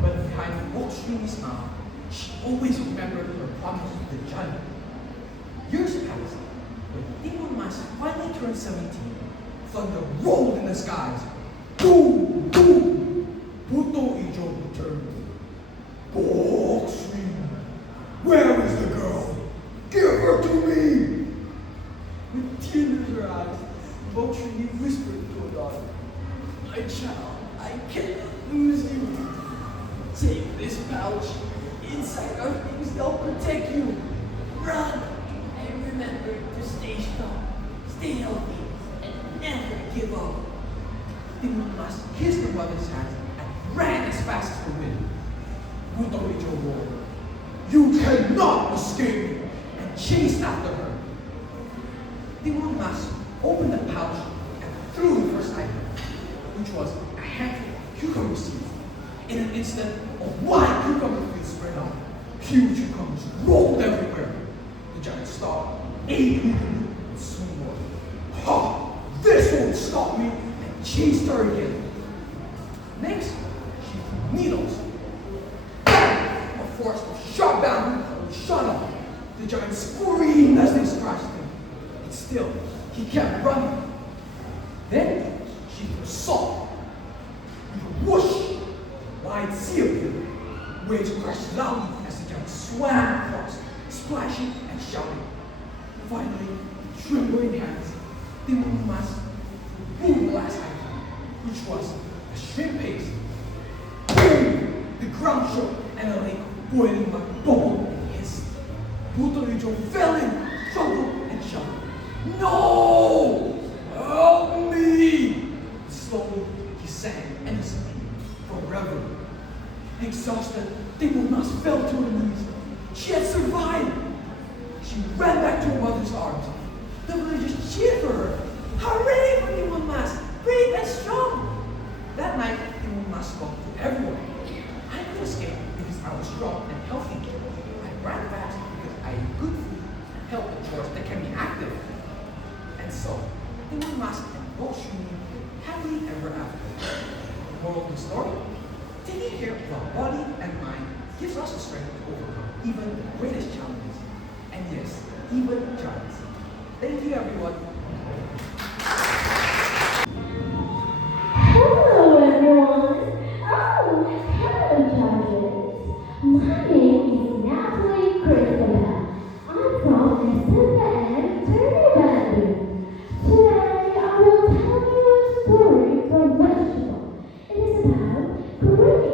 But behind Mokshu's mouth, she always remembered her promise to the giant. Years passed. When Timun Mas finally turned 17, thunder rolled in the skies. Boom! Boom! Puto Ijo returned. "Mokshu, where is the girl? Give her to me!" With tears in her eyes, Mokshu whispered to her daughter, "My child, I cannot lose you. Take this pouch. Inside are things that'll protect you. Run, and remember to stay strong, stay healthy, and never give up." Timun Mas kissed her mother's hands and ran as fast as the wind. Puto Ijo roared, "You cannot escape me!" and chased after her. Timun Mas opened the pouch and threw the first item, which was a handful of cucumber seeds. In an instant, a wide cucumber field spread out. Huge cucumbers rolled everywhere. The giant stopped, ate eagerly, and soon more. "Ha! This won't stop me!" and chased her again. Next, she threw needles. A forest of sharp bamboo shot up. The giant screamed as they scratched him. But still, he kept running. Then she threw salt. With a whoosh, a wide sea appeared. Waves crashed loudly as the giant swam across, splashing and shouting. Finally, with trembling hands, Timun Mas threw the last item, which was a shrimp paste. Boom! The ground shook and a lake of boiling mud bubbled and hissed. Puto Ijo fell in, struggled, and shouted, "No! Help me!" Slowly, he sank and disappeared forever. Exhausted, Timun Mas fell to her knees. She had survived. She ran back to her mother's arms. The villagers cheered for her. "Hooray for Timun Mas! Brave and strong!" That night, Timun Mas spoke to everyone. "I could escape because I was strong and healthy. I ran fast because I ate good food and helped the chores that kept me active." And so, Timun Mas and Mokshu lived happily ever after. Moral of the story? Taking care of our body and mind gives us the strength to overcome even the greatest challenges. And yes, even giants. Thank you, everyone. Hello everyone! Oh, hello judges! My name is Natalie Christabel. I'm from SMN Bandung. Today I will tell you a story from vegetable. It is about Kurik,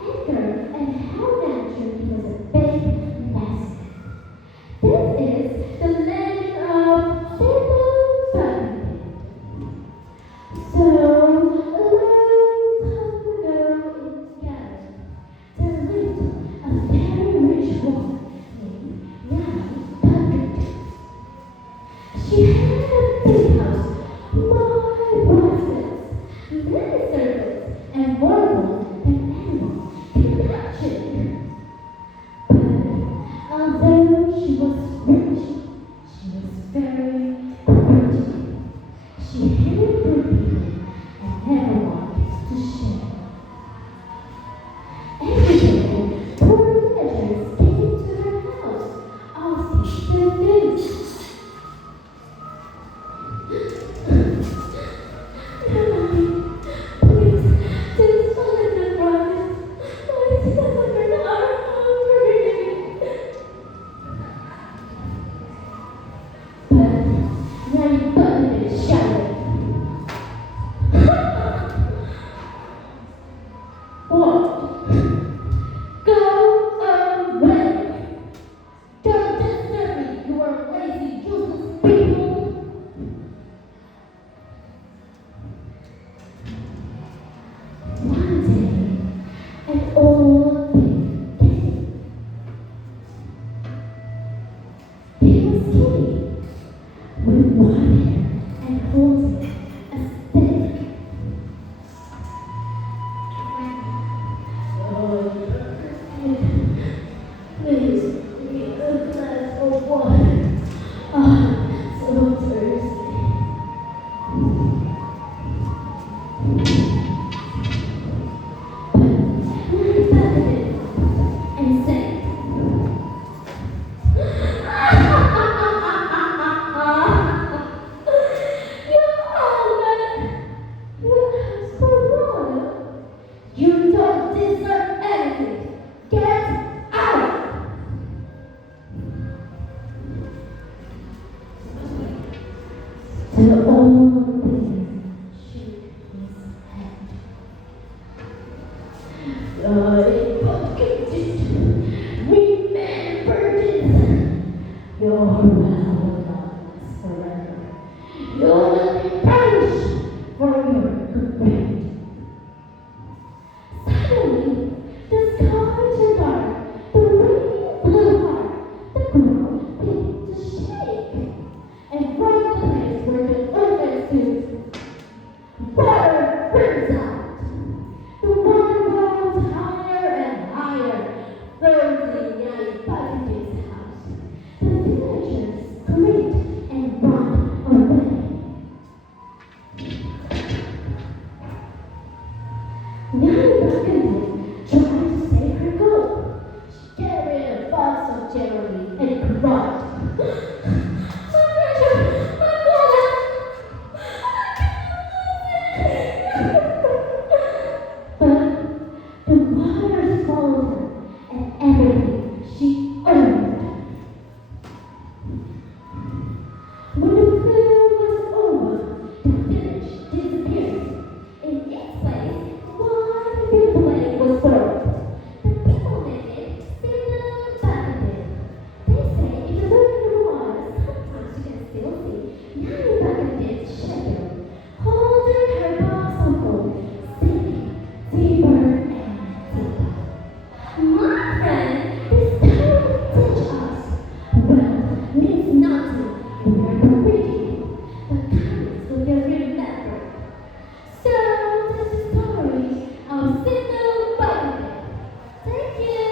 Edgar, and how nature was a big mess. This is the legend of Santa old man shook his head. I forget it. Remember this. Your well lasts forever. You will perish for your good grade. Suddenly, the sky turned dark, the rain blew hard, the ground began to shake, and from the place where the organ stood, water burst out. The water rose higher and higher, floating Nyai Bhagavath's house. The villagers screamed and ran away. Nyai Bhagavath tried to save her goat. She carried a box of jelly and cried, "My treasure, my wallet! But the water swallowed her and everything she owned. When the funeral was over, the village disappeared. In its place, one big plane was born. The people named it Single Bucketed. They say if you look in the water, sometimes you can still see Nyai Bhagavath's shadow, holding her box of gold, sinking deeper and deeper. My friend, this story teaches us wealth means nothing when you're greedy, but kindness will be remembered. So this is the story of Single Bucketed. Thank you.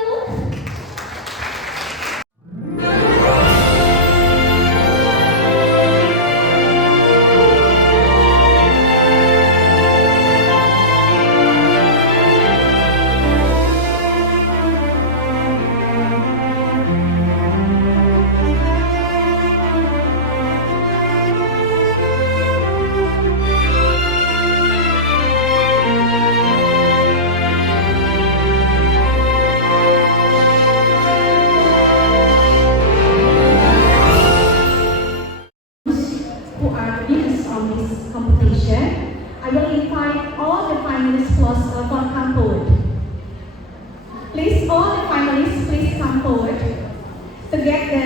Who are winners on this competition. I will invite all the finalists to come forward. Please, all the finalists, please come forward to get the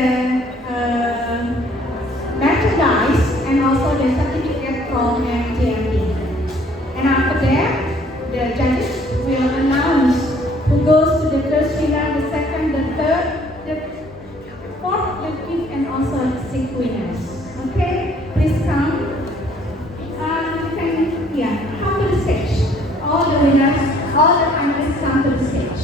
merchandise and also the certificate from MGMP. And after that, the judges will announce who goes to the first winner, the second, the third, the fourth, the fifth, and also the sixth winners. Okay, please come. Come to the stage. All the winners, all the finalists come to the stage.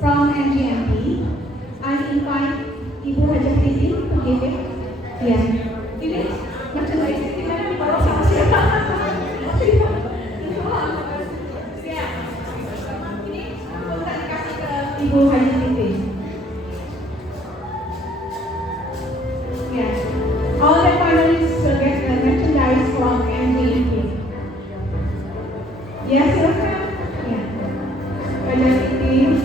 From MGMP, I invite Ibu Hajah Titi to give it. Ini merchandise gimana dibawa sama siapa? Ini kita dikasih ke Ibu Hajah Titi. All the finalists will get the merchandise from MGMP. Silakan. Hajah Titi.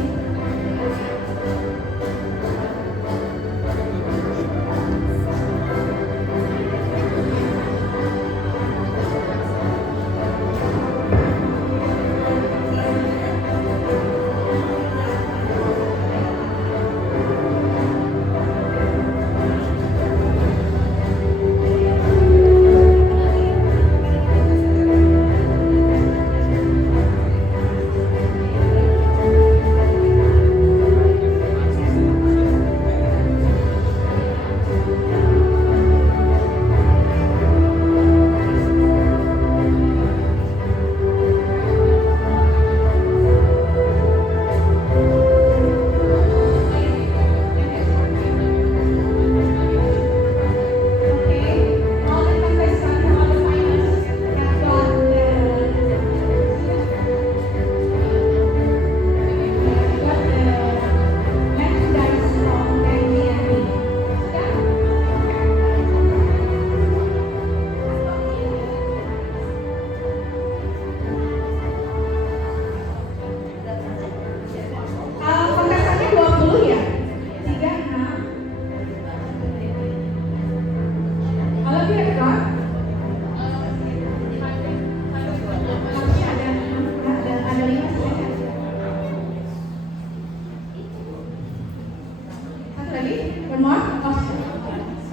Satu lagi, one more.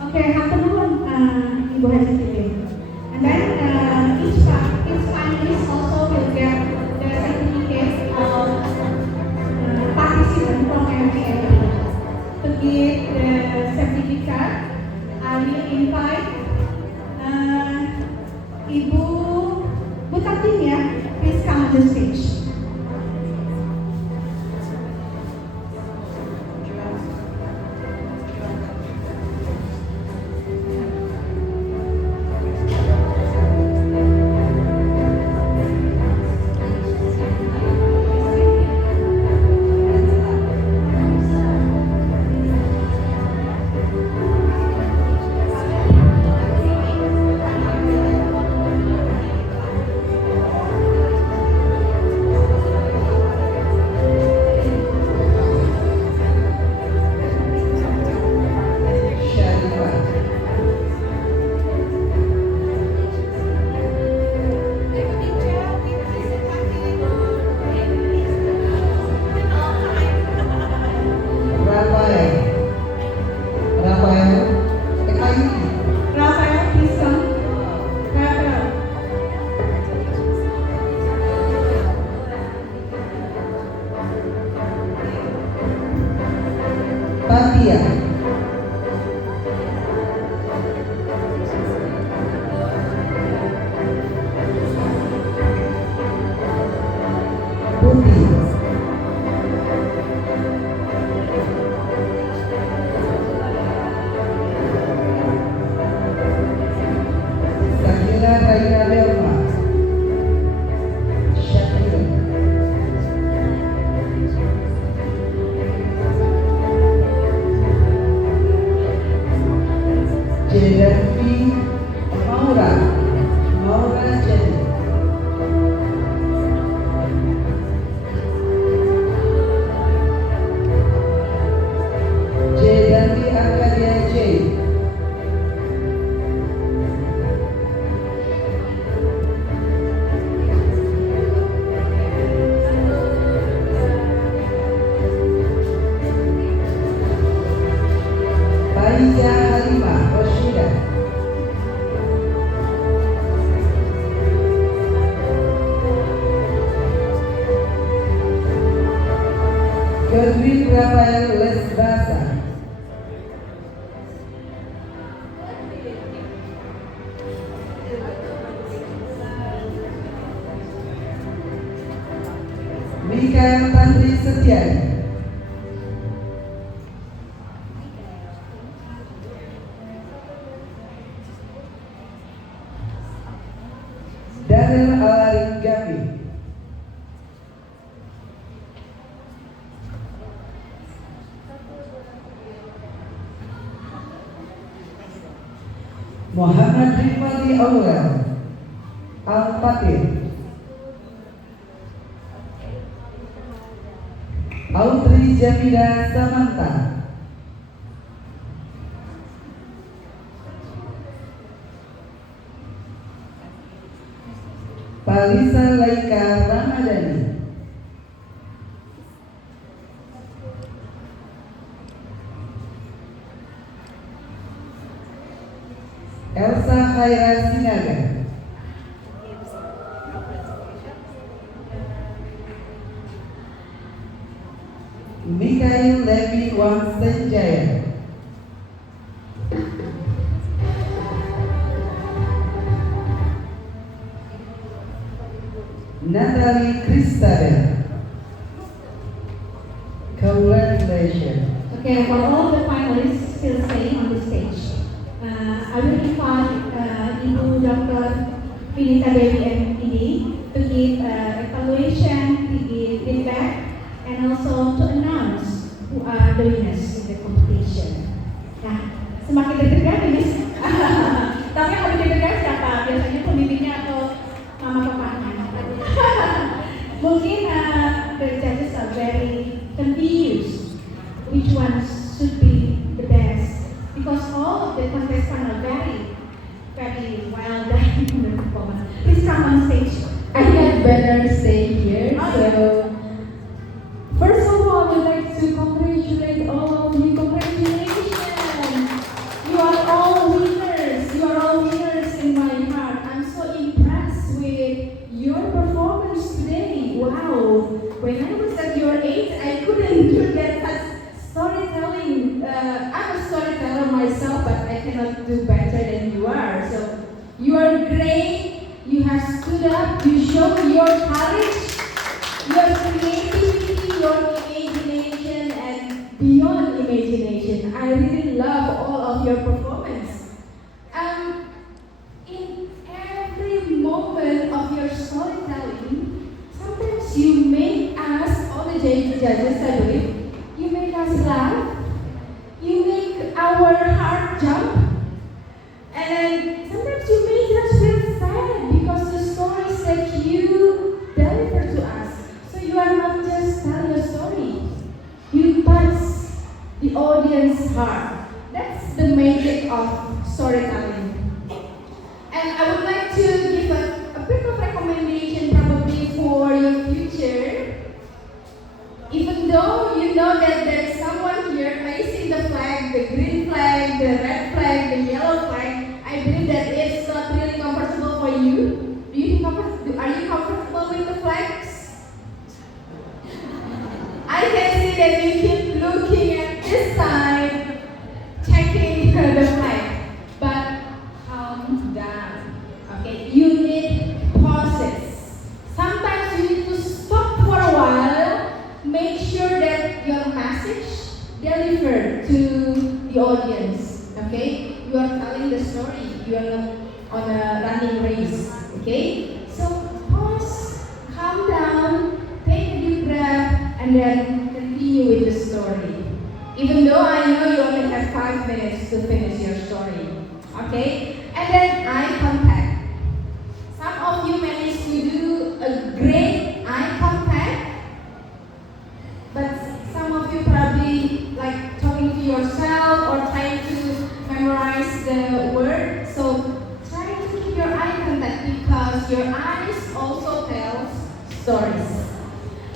Okay, hatur nuhun Ibu Haji Titin. And then each finalist also will get the certificate of participant from MGMP. To give the certificate, I will invite Ibu Butatin ya, please come on the stage. Bahasa. Mikael Tantri Setiani. Daniel Alarik Gavi. Muhammad Rifati Aurel Al-Fatih. Audrey Jamila Samanta. Palisa Laika Ramadhani. Elsa Khaira Sinaga. Mikhail Levi Wangsenjaya. Natalie Kristabel. Congratulations. Okay, for all the finalists still staying on the stage, I will invite Ibu Dr. Vinita Dewi MPD to give evaluation, to give feedback, and also to announce who are the winners in the competition. Nah, semakin deg-degan ini, tapi yang lebih deg-degan siapa? Biasanya pembimbingnya atau mama bapaknya? Mungkin the judges are very confused which ones should be the best, because all of the contestants are very well done in the performance. Please come on stage. I think I'd better stay here. So, first of all, I would like to congratulate all of you. Congratulations. I'm a storyteller myself, but I cannot do better than you are. So you are great. You have stood up. You show your courage, your creativity, your imagination, and beyond imagination. I really love all of your performance. In every moment of your storytelling, sometimes you make us, all the judges, I believe, you make us laugh, you make our heart jump, and sometimes you make us feel sad because the stories that you deliver to us. So you are not just telling a story, you touch the audience's heart. That's the magic of storytelling. And I would like to give a bit of recommendation probably for your future. Even though you know that there's someone here raising the flag, the green flag, the red flag, the yellow flag, I believe that it's not really comfortable for you. Are you comfortable with the flags? I can see that you keep looking at this side, checking the flag. But calm down. Okay, you need pauses. Sometimes you need to stop for a while. Make sure that your message delivered to the audience. Okay, you are telling the story. You are not on a running race. Okay, so pause, calm down, take a deep breath, and then continue with the story. Even though I know you only have 5 minutes to finish your story. Okay, and then eye contact. Some of you managed to do a great eye contact, but some of you probably like talking to yourself or trying to memorize the word. So try to keep your eye contact because your eyes also tell stories.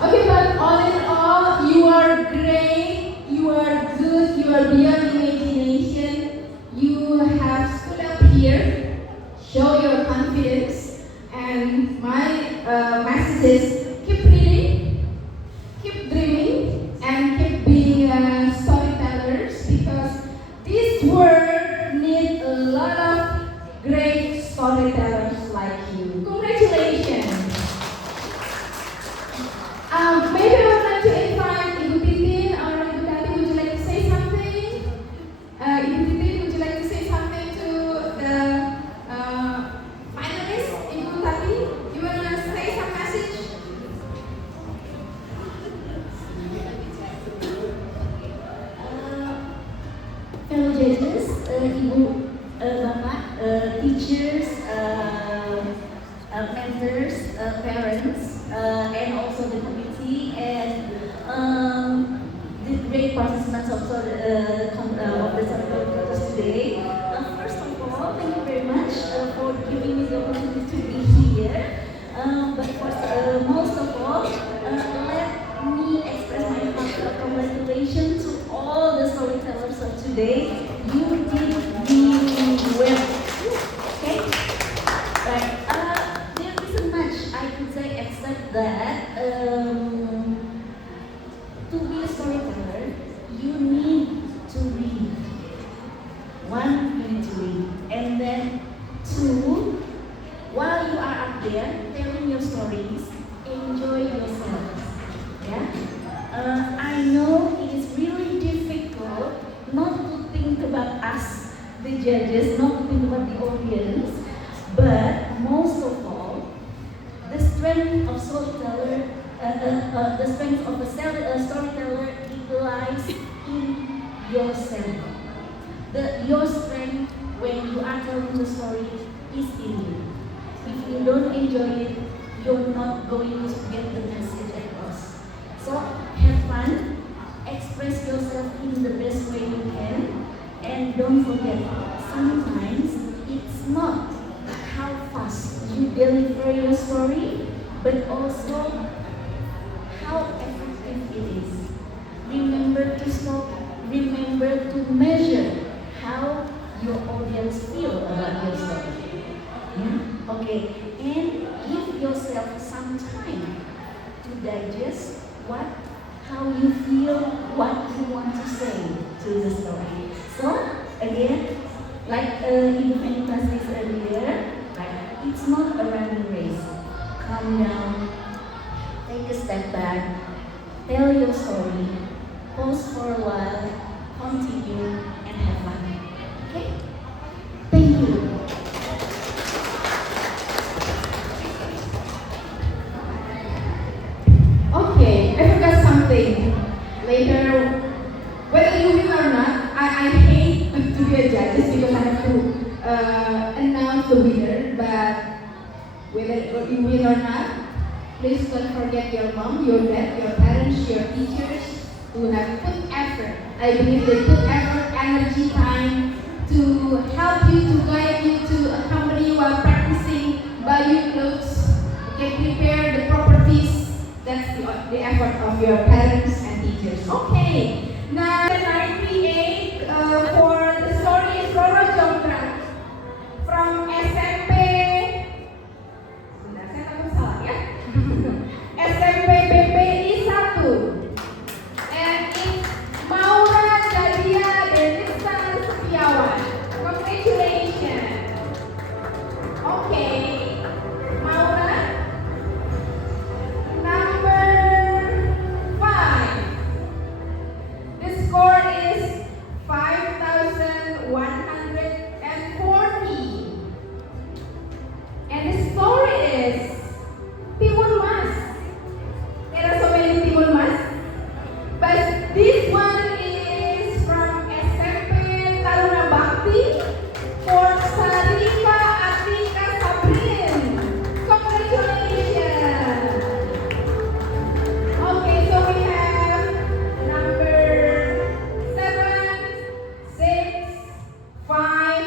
Okay, but all in all, you are great, you are good, you are beyond imagination. You have stood up here, show your confidence, and my message is keep reading, keep dreaming, and keep being storytellers because this world needs a lot of great storytellers like you. Congratulations! Maybe I would like to invite Ibu Titin or Ibu Tati. Would you like to say something? Ibu Titin, would you like to say something to the finalists? Ibu Tati, you want to say some message? Fellow judges, Ibu, Bapak, teachers, mentors, parents, and also the committee and the great participants of the ceremony today. First of all, thank you very much for giving me the opportunity to be here. But first, most of all, let me express my heartfelt congratulations to all the storytellers of today. You did really well. Okay? Right. There isn't much I could say except that to be a storyteller, you need to read. One, you need to read. And then two, while you are up there telling your stories, enjoy yourselves. Yeah? I know it is really difficult not to think about us, the judges, not to think about the audience, but most of all, the strength of storyteller, the strength of a storyteller, it lies in yourself. Your strength when you are telling the story is in you. If you don't enjoy it, you're not going to get the message across. So have fun, express yourself in the best way you can, and don't forget, sometimes it's not how fast you deliver your story, but also how effective it is. Remember to stop, remember to measure how your audience feel about your story. Yeah? Okay, and give yourself some time to digest how you feel, what you want to say. to the story. So again, like Ibu Pendidikan said earlier, like it's not a running race. Calm down, take a step back, tell your story, pause for a while, continue, and have fun. Okay? Thank you. Okay, I forgot something. Later, whether you win or not, I hate to be a judge just because I have to announce the winner. But whether you win or not, please don't forget your mom, your dad, your parents, your teachers who have put effort. I believe they put effort, energy, time to help you, to guide you, to accompany you while practicing, buy you clothes, okay, prepare the properties. That's the effort of your parents and teachers. Okay, now 98 for the story is Roro Jonggrang from SMP. Sebentar, saya takut salah ya. SMP BPI 1. And it's Maura Dadia Denisa Setiawan. Congratulations. Okay, Maura. Number 5. The score is 5,140. And the story is Timun Mas. There are so many Timun Mas. But this one is from SMP Taruna Bakti for Sarika Atika Sabrin. Congratulations. Okay, so we have number 7, 6, 5,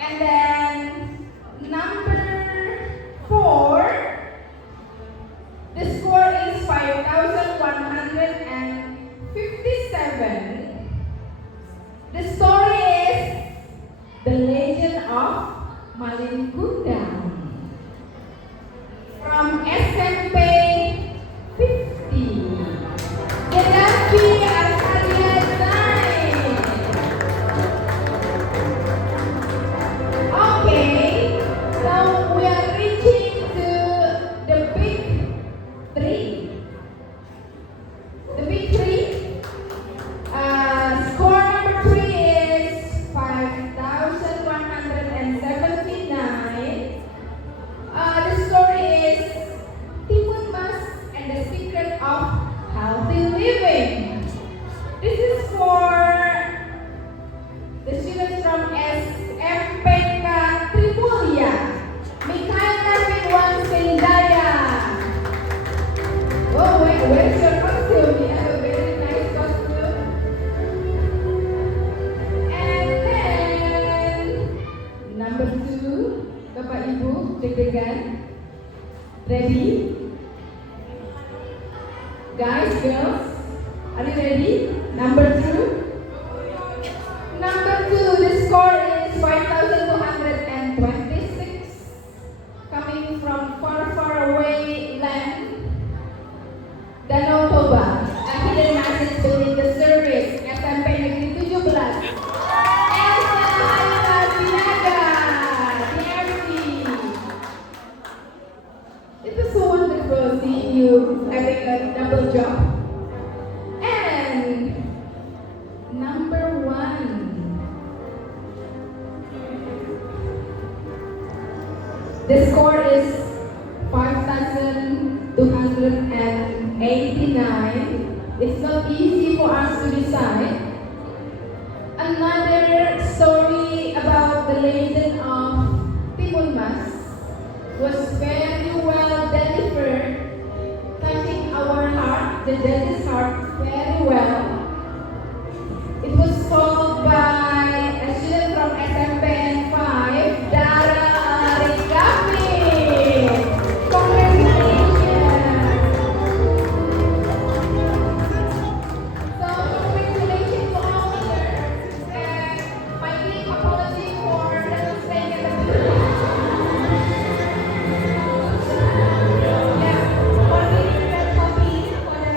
and then number 4. The score is 5,157. The story is The Legend of Malin Kundang from SMP 50. Gedapi Arcadia Design. Okay, so we are reaching to the big 3. The big 3. Score number 3 is 5,179. The story is Timun Mas and the Secret of Healthy Living. This is for the students from SMPK Trimulya. Mikaela Firwan Sindaya. Oh, where's your costume? You have a very nice costume. And then number 2, Bapak Ibu, deg-degan. Ready? Guys, girls, are you ready? Number 2. Number 2, the score is 5,226. Coming from far, far away land. Danau Toba, a hidden message beneath the surface. SMP Negeri 17. Elsa Haila Sinaga, DMC. It was so wonderful seeing you having a double job. And number 1. The score is 5,289. It's not easy for us to decide. Another story about the legend of Timun Mas was very well delivered, touching our heart, the judge's heart, very well. It was told by a student from SMPN 5, Dara Arikapi. Congratulations! So congratulations to all winners, and my deep apology for not staying at the booth. Yeah, one minute copy for the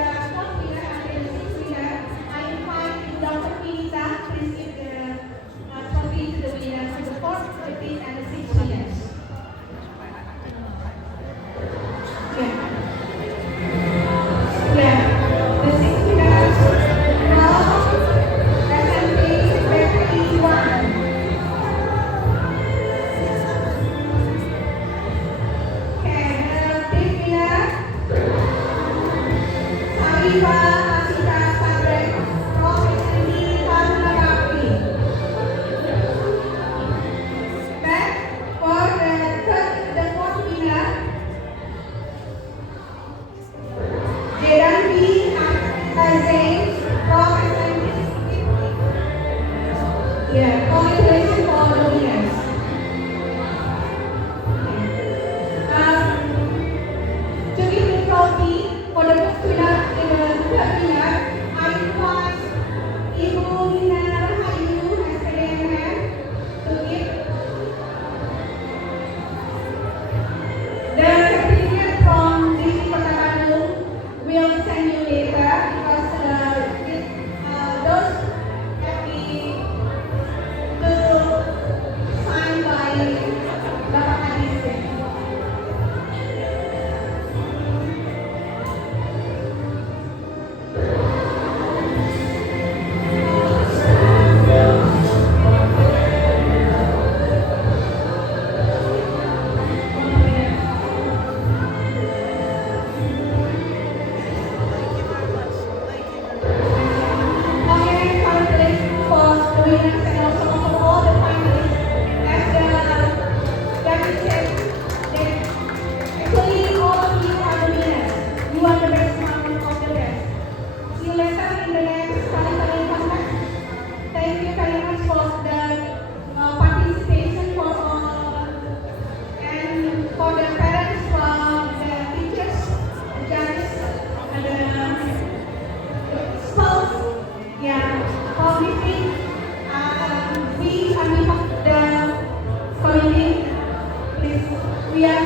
Dinas and also for all the families. As the Daddy said, that actually all of you are the winners. You are the best one of the best. See you later in the next kali-kali contact. Thank you very much for the participation for all and for the parents, for the teachers, the judges, and the spouse. Yeah, for meeting. We on behalf of the committee, please, we are